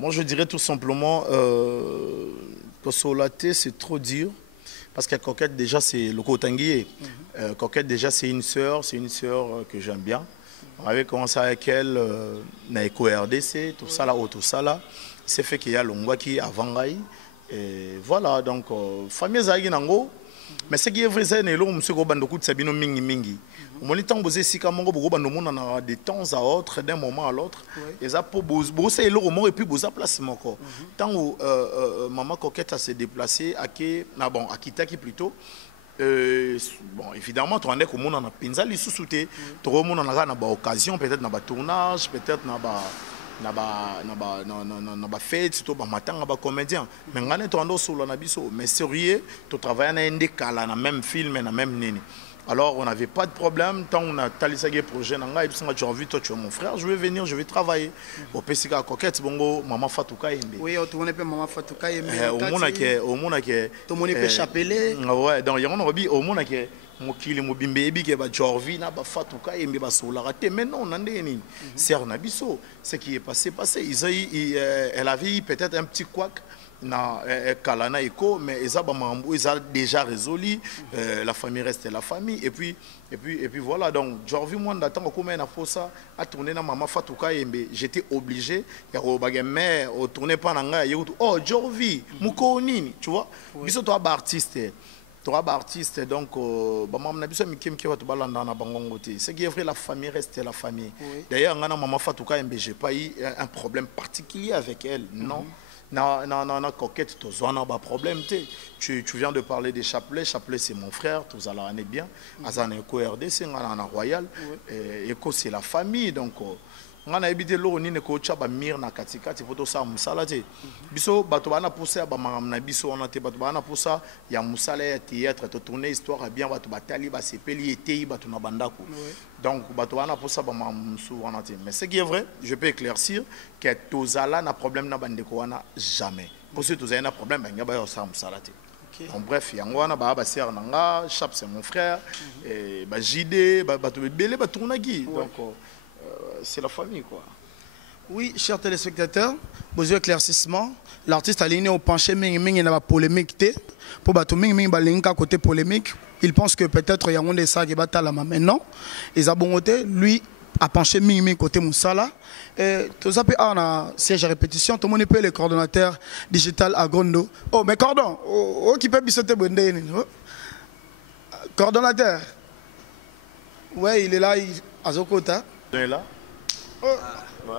Moi, je dirais tout simplement que Solaté, c'est trop dur. Parce que Coquette, déjà, c'est le Kotanguier. Coquette, déjà, c'est une sœur que j'aime bien. On avait commencé avec elle, na Eco RDC, tout ça là, tout ça là. C'est fait qu'il y a Longwaki avant Gaï. Et voilà, donc, famille Zagui Nango. Mais ce qui est vrai, c'est que monsieur Gobandokou Sabino Mingi. On est en bosé si Kamongo Bobandomon de temps à autre, d'un moment à l'autre. Et ça pour bosser le roman et puis bosser place mon corps. Tant où maman Coquette a se déplacé à Kitaki plutôt. Bon, évidemment, tu en es comme on a pinzali sous-souté. Tu remontes en a occasion, peut-être dans le tournage, peut-être dans na fête surtout ba matanga ba comédien mais ngane to ando solo na biso mais sérieux to travailler na ende kala na même film na même nini alors on n'avait pas de problème tant on a talisagé projet nanga et puis j'ai envie toi tu es mon frère je vais venir je vais travailler au Pesika Coquette bongo maman Fatouka Yembe oui on tourne peu maman Fatouka Yembe au mona que to moni peut chapeler ouais donc on obi au mona que mokili mobimbe ebi ba Jorvi na ba Fatouka Yembe ba Solarate mais non nande nini ser na biso ce qui est passé elle avait peut-être un petit couac na Kalana Eko mais ils ont déjà résolu la famille reste la famille et puis voilà donc Jorvi moi d'attendre comme un fossa à tourner na maman Fatouka Yembe j'étais obligé ya ko bagame au tourner pas nanga oh Jorvi muko nini tu vois biso toi ba artiste donc maman na biso mikim ki watu balanda na bangongo te c'est qui est vrai la famille reste la famille d'ailleurs ngana maman Fatouka Yembe j'ai pas eu un problème particulier avec elle non non, Coquette, tu as un problème. Tu viens de parler des Chapelet. Chapelet, c'est mon frère. Tous allons aller bien. Azan Eco RDC, on a Royal. Eco, c'est la famille. Donc, on a évité l'eau, ni ne coach ba mir na katika, tu faut ça musala te. Biso bato bana pousser ba mamna biso on a te bato bana poussa ya musala théâtre te tourner histoire bien bato batali ba sepeli été bato na bandako. Donc bato bana poussa ba mamsu on a te. Mais ce qui est vrai, je peux éclaircir que tozala na problème na bandeko wana jamais. Pour ceux tozala na problème ba ngaba yo ça musala te. En bref, yango wana ba ser nanga, Chap c'est mon frère et ba JD bato belé ba tournaki. Donc c'est la famille quoi. Oui, chers téléspectateurs, besoin d'éclaircissement. L'artiste aligné au penché mingi na ba polémique té pour bato mingi balinga côté polémique. Il pense que peut-être yango de ça qui batala mais non. Ils a bongoté lui a penché mingi côté Moussala et tout ça peut en siège à répétition tout le monde peut le coordonnateur digital à Gondo. Oh mais cordon, qui peut bisoter bondé. Coordonnateur. Ouais, il est là à Zokota. Il est là.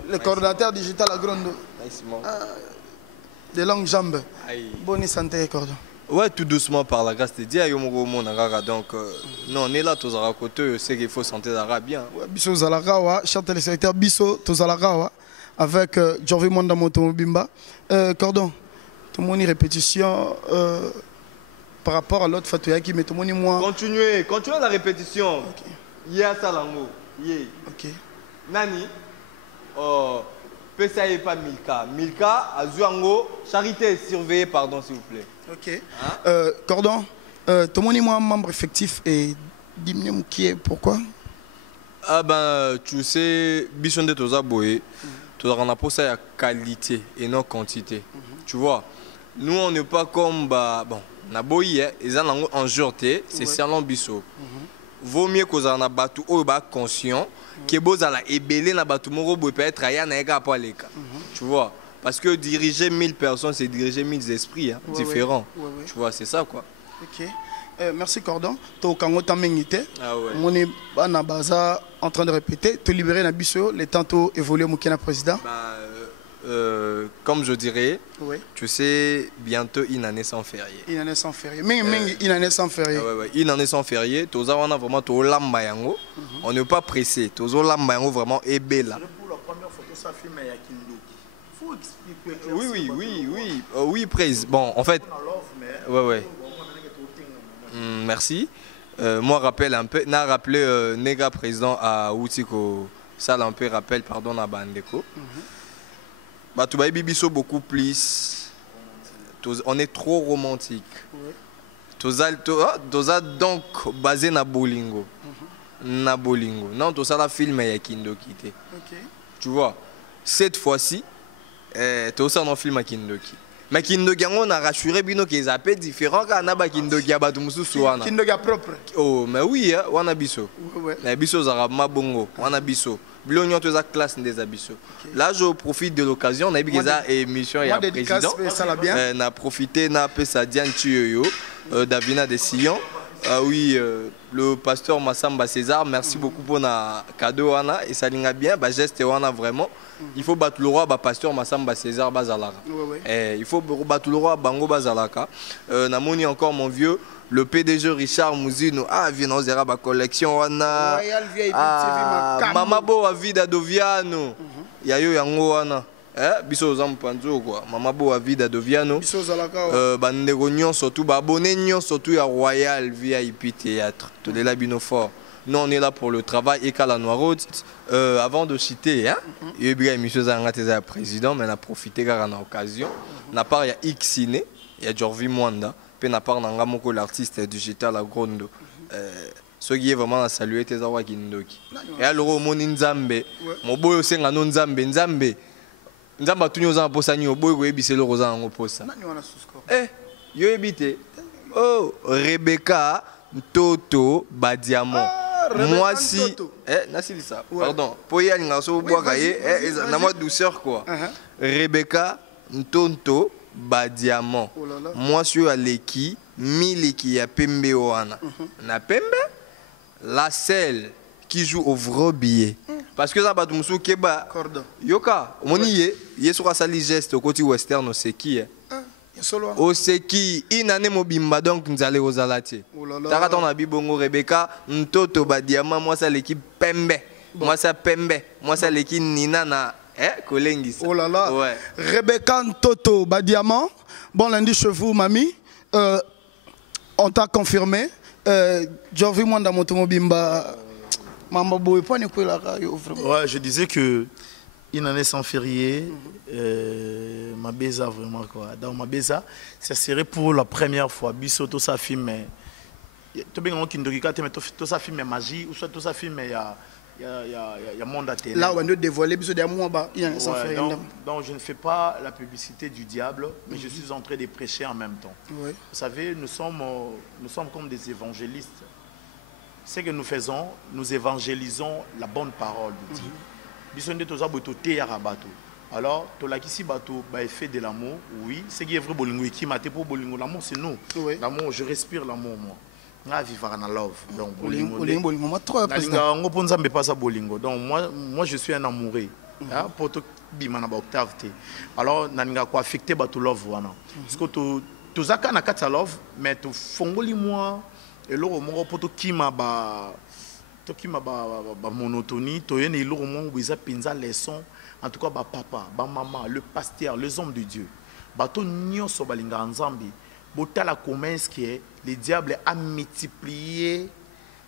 Le coordonnateur digital à Grondo. De longues jambes. Bonne santé, cordon. Ouais, tout doucement par la grâce de Dieu. Donc, non, on est là, tous à côté. C'est qu'il faut sentir bien. Bisso Zalarawa, cher téléspectateur, Bisso Tozalarawa, avec Jorvi Mondamoto Bimba. Cordon, tout le monde répétition par rapport à l'autre Fatoya qui met tout le monde moi. Continuez la répétition. Y'a Salango. Ok. Nani. Pesa et pas Milka. Milka, Azuango, Charité surveillée, pardon, s'il vous plaît. Ok. Hein? Cordon, tout le monde est moi membre effectif et dis-moi qui est, pourquoi? Ah ben, tu sais, Bishon de Toza Boé, tu as pour ça qualité et non quantité. Tu vois, nous on n'est pas comme, bon, na boyi, ils ont en jourté, c'est Salon Bisso. Vaut mieux que vous en a battu au bas conscient, que vous allez ébélé na battu moro peut être à n'aïga pas les cas. Tu vois, parce que diriger 1000 personnes, c'est diriger 1000 esprits différents. Tu vois, c'est ça quoi. Ok. Merci Cordon. To kango tamengité. Ah ouais. On est na baza en train de répéter. Te libérer na biso, les tantôt évoluer mon président. Comme je dirais, tu sais, bientôt une année sans férié. Une année sans férié. Mais une année sans férié. Ouais. Une année sans férié. Toza on a vraiment to lamba yango. On n'est pas pressé. Tozo lamba yango vraiment est belle. Pour la première photo, ça filme à Kindoki. Faut expliquer. Oui, Praise. Bon, en fait. Ouais. Merci. Moi, rappelle un peu. N'a rappelé Nega président à Outiko. Ça, un peu rappel, pardon, à Bandeko. Bah, tu vas bibiso beaucoup plus. On est trop romantique. Toza donc basé na bolingo. Na bolingo. Non, tout ça la film ya Kindoki. Tu vois, cette fois-ci, tout ça dans film à Kindoki. Mais Kindoki on a rassuré bino qu'ils appellent différents quand on a Kindoki à Batumusu Suana. Kindoki propre. Oh, mais oui, on a biso. Mais biso zarama bongo, on a biso. Blonyon tous la classe des abisso. Là, je profite de l'occasion, on a eu des émissions et un président. On a profité, on a appelé ça Diane Tuyoyo, Davina de Sillon. Oui, le pasteur Massamba César, merci beaucoup pour notre cadeau. Et ça l'ing'a bien, geste vraiment. Il faut battre le roi, pasteur Massamba César Bazalaka. Il faut battre le roi Bango Bazalaka. Namoni encore mon vieux. Le PDG Richard Mouzino, vient on zera ba collection wana. Mama bo a vida doviano. Yayo yango wana. Biso zampanzo quoi. Mama bo a vida doviano. Biso zalaka. Bandego nyon surtout ba abonné nyon surtout ya Royal VIP Théâtre. To de la bino fort. Nous on est là pour le travail et la Noirot. Avant de citer il y a bien monsieur Zangateza président mais on a profité car on a occasion. Na part il y a Xine, il y a Jorvi Mwanda. Na part n'angamoko l'artiste digital à Grondo. Ce qui est vraiment à saluer tes awa Kindoki. Et alors mon Nzambe, mon boy senga non Nzambe, Nzambe tunyo za posa nyo boy ko ebise le rosa ngo posa. Yo ebite. Oh, Rebecca Toto Badiamon. Moi si nasili ça. Pardon. Poya ngaso boaka na moi douceur quoi. Rebecca Ntonto Badiamant. Moi je suis à l'équipe, Miliki ya Pembe Oana. Na Pembe, la selle qui joue au vrai billet. Parce que ça va tout keba. Yoka, moni yé sur sa geste au côté western au seki. Au seki, une année mobimba donc nous allons aux alati. T'as ton abi bongo Rebecca, Ntoto Badiamant, moi c'est l'équipe Pembe. Moi c'est Pembe. Moi c'est l'équipe Nina na oh là là. Ouais. Rebecca Toto Badiamant. Bon lundi chez vous, mamie. On t'a confirmé. Jorvi Mwanda Motomobimba. Ouais, je disais que une année sans férié, ma beza vraiment quoi. Dans ma beza, ça serait pour la première fois. Bissoto ça film. Tu bien tout ça film magie ou soit tout ça film il y a monde à télé. Là, on doit dévoiler, donc je ne fais pas la publicité du diable, mais je suis en train de prêcher en même temps. Vous savez, nous sommes comme des évangélistes. Ce que nous faisons, nous évangélisons la bonne parole de Dieu. Alors, fait de l'amour, oui. Ce qui est vrai, l'amour, c'est nous. L'amour, je respire l'amour, moi. Donc moi je suis un amoureux pour tout bimana ba octave. Alors naninga ko affecté ba to love wana parce que to zaka na kata love mais to fongoli moi et loro mo pour to kima ba monotonie to yene loro mo biza pinza leçon en tout cas ba papa ba maman le pasteur les hommes de Dieu bato nyonso balinga nzambe botala comment est-ce que le diable a multiplié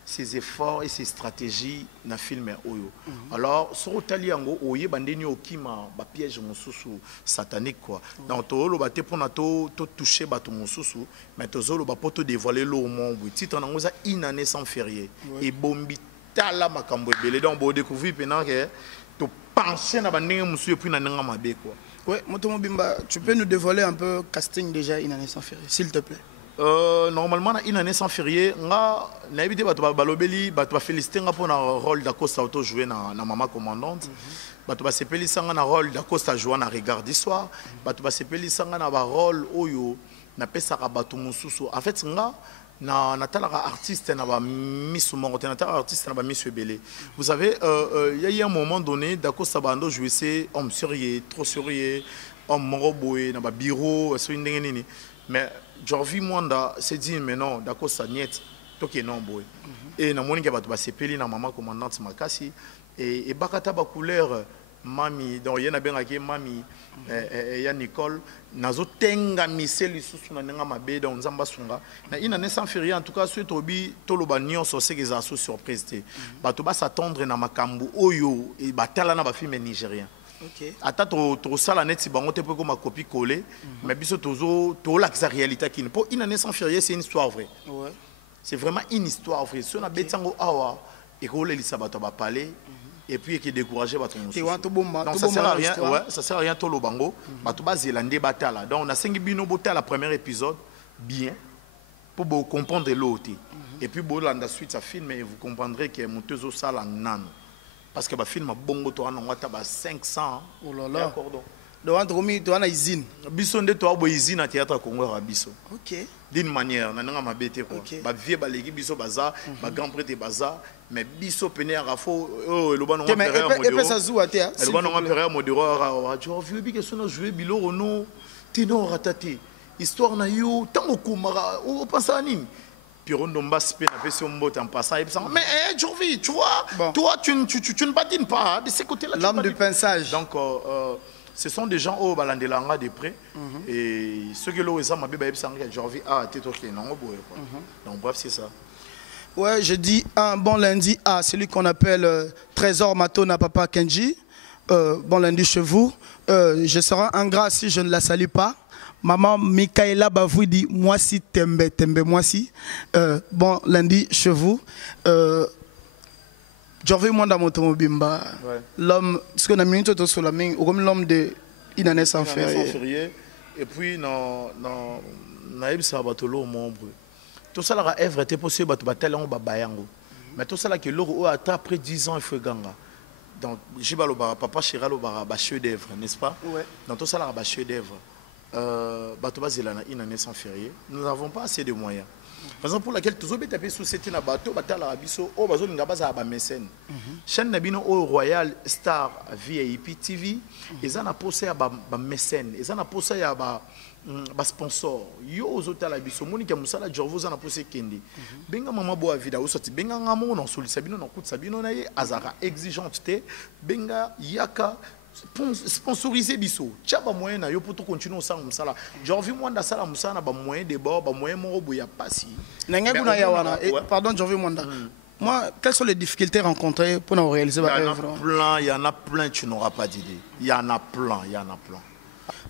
ses efforts et ses stratégies na film oyo. Alors sur taliango oye bandeni okima ba piège mosusu satanique quoi. Donc to lo baté pour na to toucher bato mosusu mais to zolo ba poto dévoiler lo monde. Titre na ngoza une année sans férié et bombi tala makambo ebele donc bo découvrir pendant que to penser na bandeni mosusu et puis na nga mabe quoi. Ouais, Motomo Bimba, tu peux nous dévoiler un peu casting déjà une année sans férié, s'il te plaît. Normalement, une année sans férié, nga na évité bato balobeli, bato féliciter nga pour na rôle d'Acosta auto jouer na maman commandante. Bato ba sepeli sanga na rôle d'Acosta jouer na regard d'histoire. Bato ba sepeli sanga na ba rôle oyo na pesa ka bato mususu. En fait, nga na talaka artiste na ba miss mongote na talaka artiste na ba miss ebele. Vous savez, il y a eu un moment donné d'Acosta bando jouer c'est homme sérieux, trop sérieux, homme moroboé na ba bureau, so ndenge nini. Mais Jorvi Mwanda s'est dit mais non d'accord ça niet toke non boy et na moni ke bato ba sepeli na maman commandante makasi et bakata ba couleur mami donc yena benga ke mami ya Nicole nazo tenga miseli susu na nga mabe donc nzamba sunga na ina ne sans férié en tout cas soit tobi toloba nyonso c'est que ça surprise te bato ba s'attendre na makambu oyo et batala na ba film nigérien. Ok. Ata to sala net si bango te peut comme copie coller mais biso tozo to la réalité qui pour une année sans férié c'est une histoire vraie. Ouais. C'est vraiment une histoire vraie. Si on a betango awa et que les sabato ba parler et puis qui décourager bato donc ça sert à rien ouais ça sert à rien to lo bango bato ba zelande batala donc on a 5 bino bota la premier épisode bien pour vous comprendre l'autre et puis bon la suite ça filme et vous comprendrez que montezo sala nano. Parce que le film a bongo to ana ngata ba 500 oh là là donc entre romi to ana usine biso nde to abo usine à théâtre Congo rabiso OK d'une manière na nga mabete quoi ba vie ba legi biso baza ba grand prêtre baza mais biso pene ya rafo oh le bon empereur modéro et ça joue à terre le bon empereur modéro a tu vu bi que sono jouer biloro no tino ratate histoire na yo tango kumara o pensa nini Piron Dombas pe na pesi mbote en passant et mais Jorvi tu vois bon. Toi tu ne patines pas de ces côtés là l'âme du pinçage donc ce sont des gens au balandelanga de près et ceux que l'ont ça m'a bébé sanga Jorvi t'es ok non boy donc bref c'est ça. Ouais, je dis un bon lundi à celui qu'on appelle Trésor Matona Papa Kenji. Bon lundi chez vous. Je serai ingrat si je ne la salue pas. Maman Mikaela Bavoudi, moi si tembe moi si. Bon lundi chez vous. Jorvi Mwanda Motomobimba. L'homme, ce qu'on a mis tout sur la main, comme l'homme de une année sans férié. Et puis non naïb sabatolo membre. Tout ça la œuvre était possible à battre en babayango. Mais tout ça là que l'euro après 10 ans il faut ganga. Donc j'ai le papa Chira le chef d'œuvre, n'est-ce pas? Ouais. Dans tout ça là ba chef d'œuvre. Bato bazela une année sans férié. Nous n'avons pas assez de moyens. Raison pour laquelle tous les tapés société na bateau batala abiso o bazo linga baza ba mécène. Chaîne nabino au Royal Star VIP TV, ils en a posé à ba mécène, ils en a posé à ba sponsor. Yo ozotala biso monika musala Jorvo za na posé kende. Benga mama boa vida osoti benga ngamo non soli sabino non kut sabino na ye azara exigeante te benga yaka sponsoriser biso tchaba moyen na yo pour tout continuer au sang musala Jorvi Mwanda sala musala ba moyen de bord ba moyen morobo ya pasi nanga kuna ya wana pardon Jorvi Mwanda moi quelles sont les difficultés rencontrées pour nous réaliser votre œuvre? Il y en a plein tu n'auras pas d'idée il y en a plein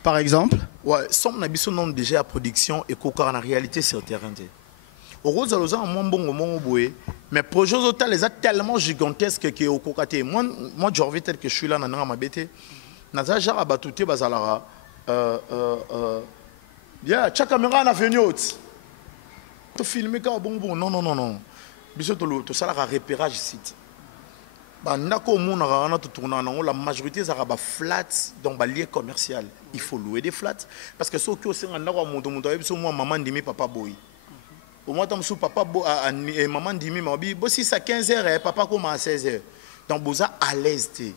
par exemple ouais somme na biso non déjà à production et kokara na réalité sur terrain au rose aloza mon bon boé mais projet autres les a tellement gigantesques que au kokate moi Jorvi tel que je suis là na ma bête na jara batouté bazalara ya cha caméra na venu haute to filmer ka bon non biso to sala repérage site ba ndako mona rana to tourner na la majorité ça ba flat donc ba lieu commercial il faut louer des flats parce que ceux qui aussi ndako moto biso moi maman ndimi papa boy au moins tam sou papa et maman ndimi mabi bo si ça 15h papa commence à 16h donc boza à l'aise té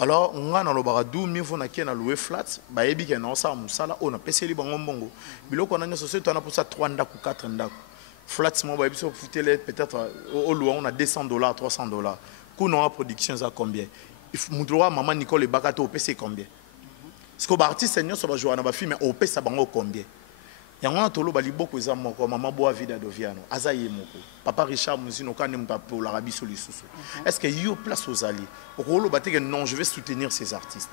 alors on a dans le baradou mi fona ki na louer flat ba yebi ke na ça musala on a peseli bango mbongo biloko na société on a pour ça 3 ndako 4 ndako flats mo ba biso futele peut-être au louer on a $200 $300 qu'on a production ça combien il faut moudroa maman Nicole et bakato au PC combien parce que l'artiste nyonso ba jouer na ba film au pesa bango combien yango na tolo bali beaucoup eza moko mama boa vida doviano azaye moko papa Richard Muzino quand même pas pour l'Arabie Saoudite est-ce que yo place aux alliés okolo bateke non je vais soutenir ces artistes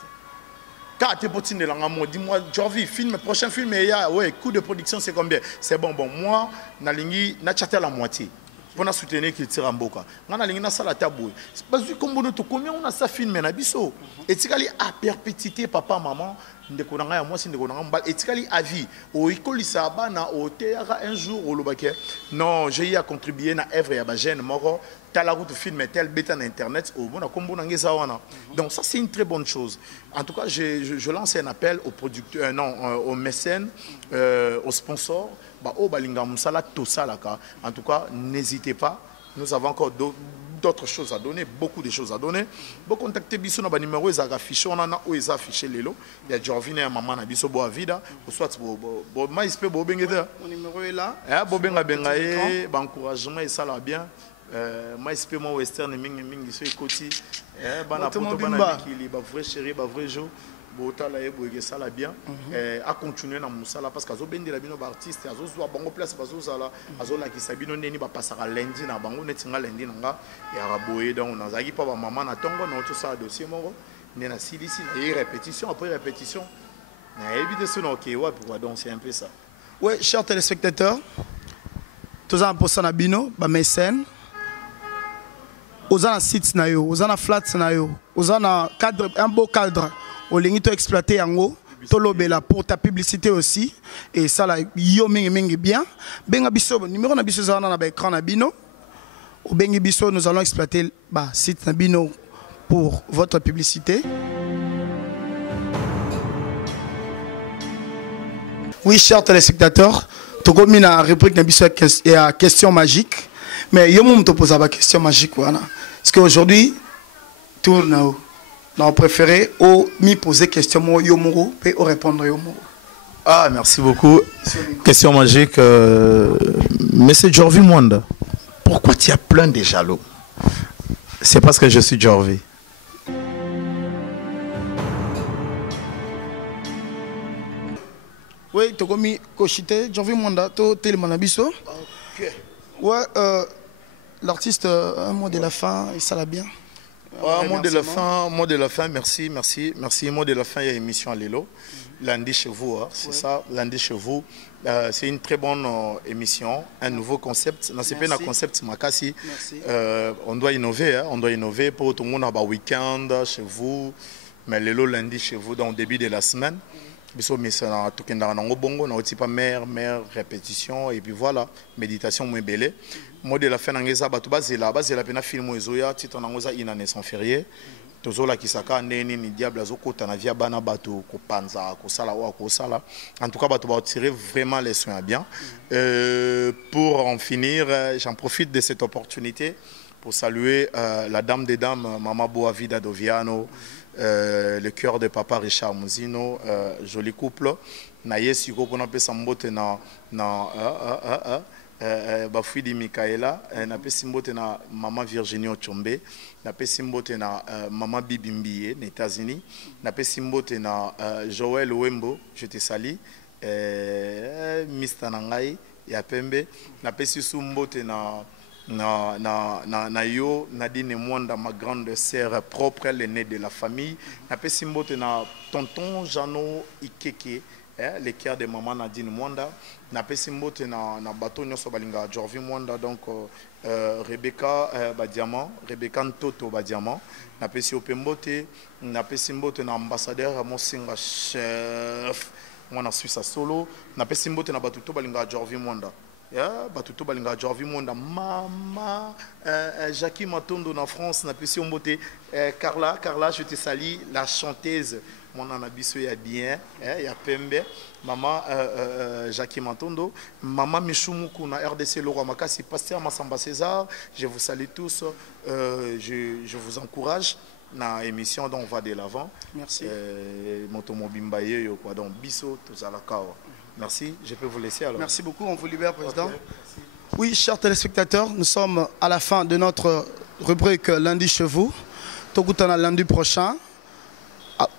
quand tu potine de l'anga dis-moi Jorvi film prochain film il y a ouais coût de production c'est combien c'est bon moi na lingi na chatter la moitié pour soutenir qu'il tire en boca. On a l'ingénieur la tabou. Parce que comme nous combien on a ça film na biso. Et tikali à perpétuité papa maman ndekonanga ya moi si ndekonanga mbal et tikali à vie. O ikolisa bana o théâtre un jour au lobake. Non, j'ai eu à contribuer na œuvre ya ba jeune moko. Tala route film tel bêta na internet au bon comme bon ngeza wana. Donc ça c'est une très bonne chose. En tout cas, je lance un appel aux producteurs aux mécènes, aux sponsors. En tout cas, n'hésitez pas. Nous avons encore d'autres choses à donner, beaucoup de choses à donner. Vous contactez Bisso, on a numéro affiché, on a affiché les lots. Il y a Jorvine et maman na Bisso boa vida. Ou soit mon numéro est là. Bobenga bengaye, encouragement et ça là bien. Moi j'espère mon western mingi so ekoti. Bana poto bana kili ba vrai chéri, ba vrai jo. Botala e boye ça là bien à continuer na musala parce que azo bendela bino ba artiste azo zwa bango place bazo zala azo la kisabino neni ba pasaka lundi na bango netinga lundi nanga ya raboye donc on azaki pa ba maman na tongo na tout ça dossier moko ne na silisi et répétition après répétition na éviter ce non qui ouais pourquoi donc c'est un peu ça. Ouais, chers téléspectateurs, tous en posa na bino ba mécène aux en site na yo, aux en flat na yo, aux en cadre un beau cadre. Au lieu de exploiter yango tolobela pour ta publicité aussi et ça là yo mingi bien benga biso numéro na biso za na ba écran na bino au bengi biso nous allons exploiter ba site na bino pour votre publicité. Oui, chers téléspectateurs, tokomi na rubrique na biso ya question magique mais yo mom to poser ba question magique wana parce que aujourd'hui tourne non, préféré au mi poser question moi yomoro et au répondre yomoro. Ah, merci beaucoup. Question magique, Monsieur Jorvi Mwanda. Pourquoi tu as plein de jaloux? C'est parce que je suis Jorvi. Oui, tu as commis Koshite, Jorvi Mwanda, tu Télémanabiso. Ok. Ouais, l'artiste, un mot de la fin, et ça l'a bien. Mot de la fin, merci. Mot de la fin, il y a une émission à Lelo. Lundi chez vous, hein, c'est ça, lundi chez vous. C'est une très bonne émission, un nouveau concept. C'est pas un concept Makasi. On doit innover, pour tout le monde, un week-end chez vous. Mais Lelo, lundi chez vous, dans le début de la semaine. Biso misana tokenda na ngobongo na otipa mère répétition et puis voilà méditation moins belé mode la fin ngeza batu bazela pena film ezoya titre na ngoza inane sans férié tozola kisaka neni ni diable azokota na via bana batu ko panza ko sala wa ko sala en tout cas batu ba tirer vraiment les soins bien pour en finir j'en profite de cette opportunité pour saluer la dame des dames Mama Boa Vida Doviano. Le cœur de papa Richard Muzino, joli couple. Na yesi ko pona pesa mbote na bafidi Mikaela, na pesa mbote na mama Virginie Ochombe, na pesa mbote na mama Bibi Mbie, na États-Unis, na pesa mbote na Joël Wembo, je te salue, Mr Nangai ya Pembe, na pesa mbote na yo Nadine Mwanda, ma grande sœur propre, l'aînée de la famille. Na pesi mbote na tonton Jano Ikeke, le cœur de maman Nadine Mwanda. Na pesi mbote na bateau nyoso balinga Jorvi Mwanda, donc Rebecca Badiamant, Rebecca Ntoto Badiamant. Na pesi opembote, na pesi mbote na ambassadeur Mosinga chef mwana Suisse solo. Na pesi mbote na batuto balinga Jorvi Mwanda. Batuto balinga Jorvi Mwanda, mama Jackie Matondo en France, na pesi ombote Carla, je te salue, la chanteuse mon anabiso ya bien, ya Pembe, maman Jackie Matondo, maman Michoumukou na RDC Leroy Makasi, pasteur Massamba César, je vous salue tous, je vous encourage na émission dont on va de l'avant. Merci. Motomo Bimbaye yo quoi donc biso tous à la kawa. Merci, je peux vous laisser alors. Merci beaucoup, on vous libère, Président. Okay, oui, chers téléspectateurs, nous sommes à la fin de notre rubrique Lundi chez vous. Tokutana lundi prochain.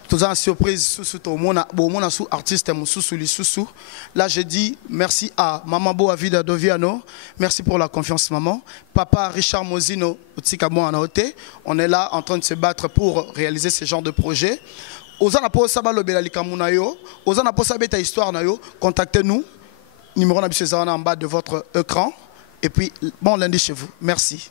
Tout ça surprise sous mon sous artiste sous. Là je dis merci à maman Boavida Doviano, merci pour la confiance maman. Papa Richard Mozino on est là en train de se battre pour réaliser ce genre de projet. Osana po sabalo belalika munayo, osana po sabeta histoire nayo, contactez-nous. Numéro en bas de votre écran et puis bon lundi chez vous. Merci.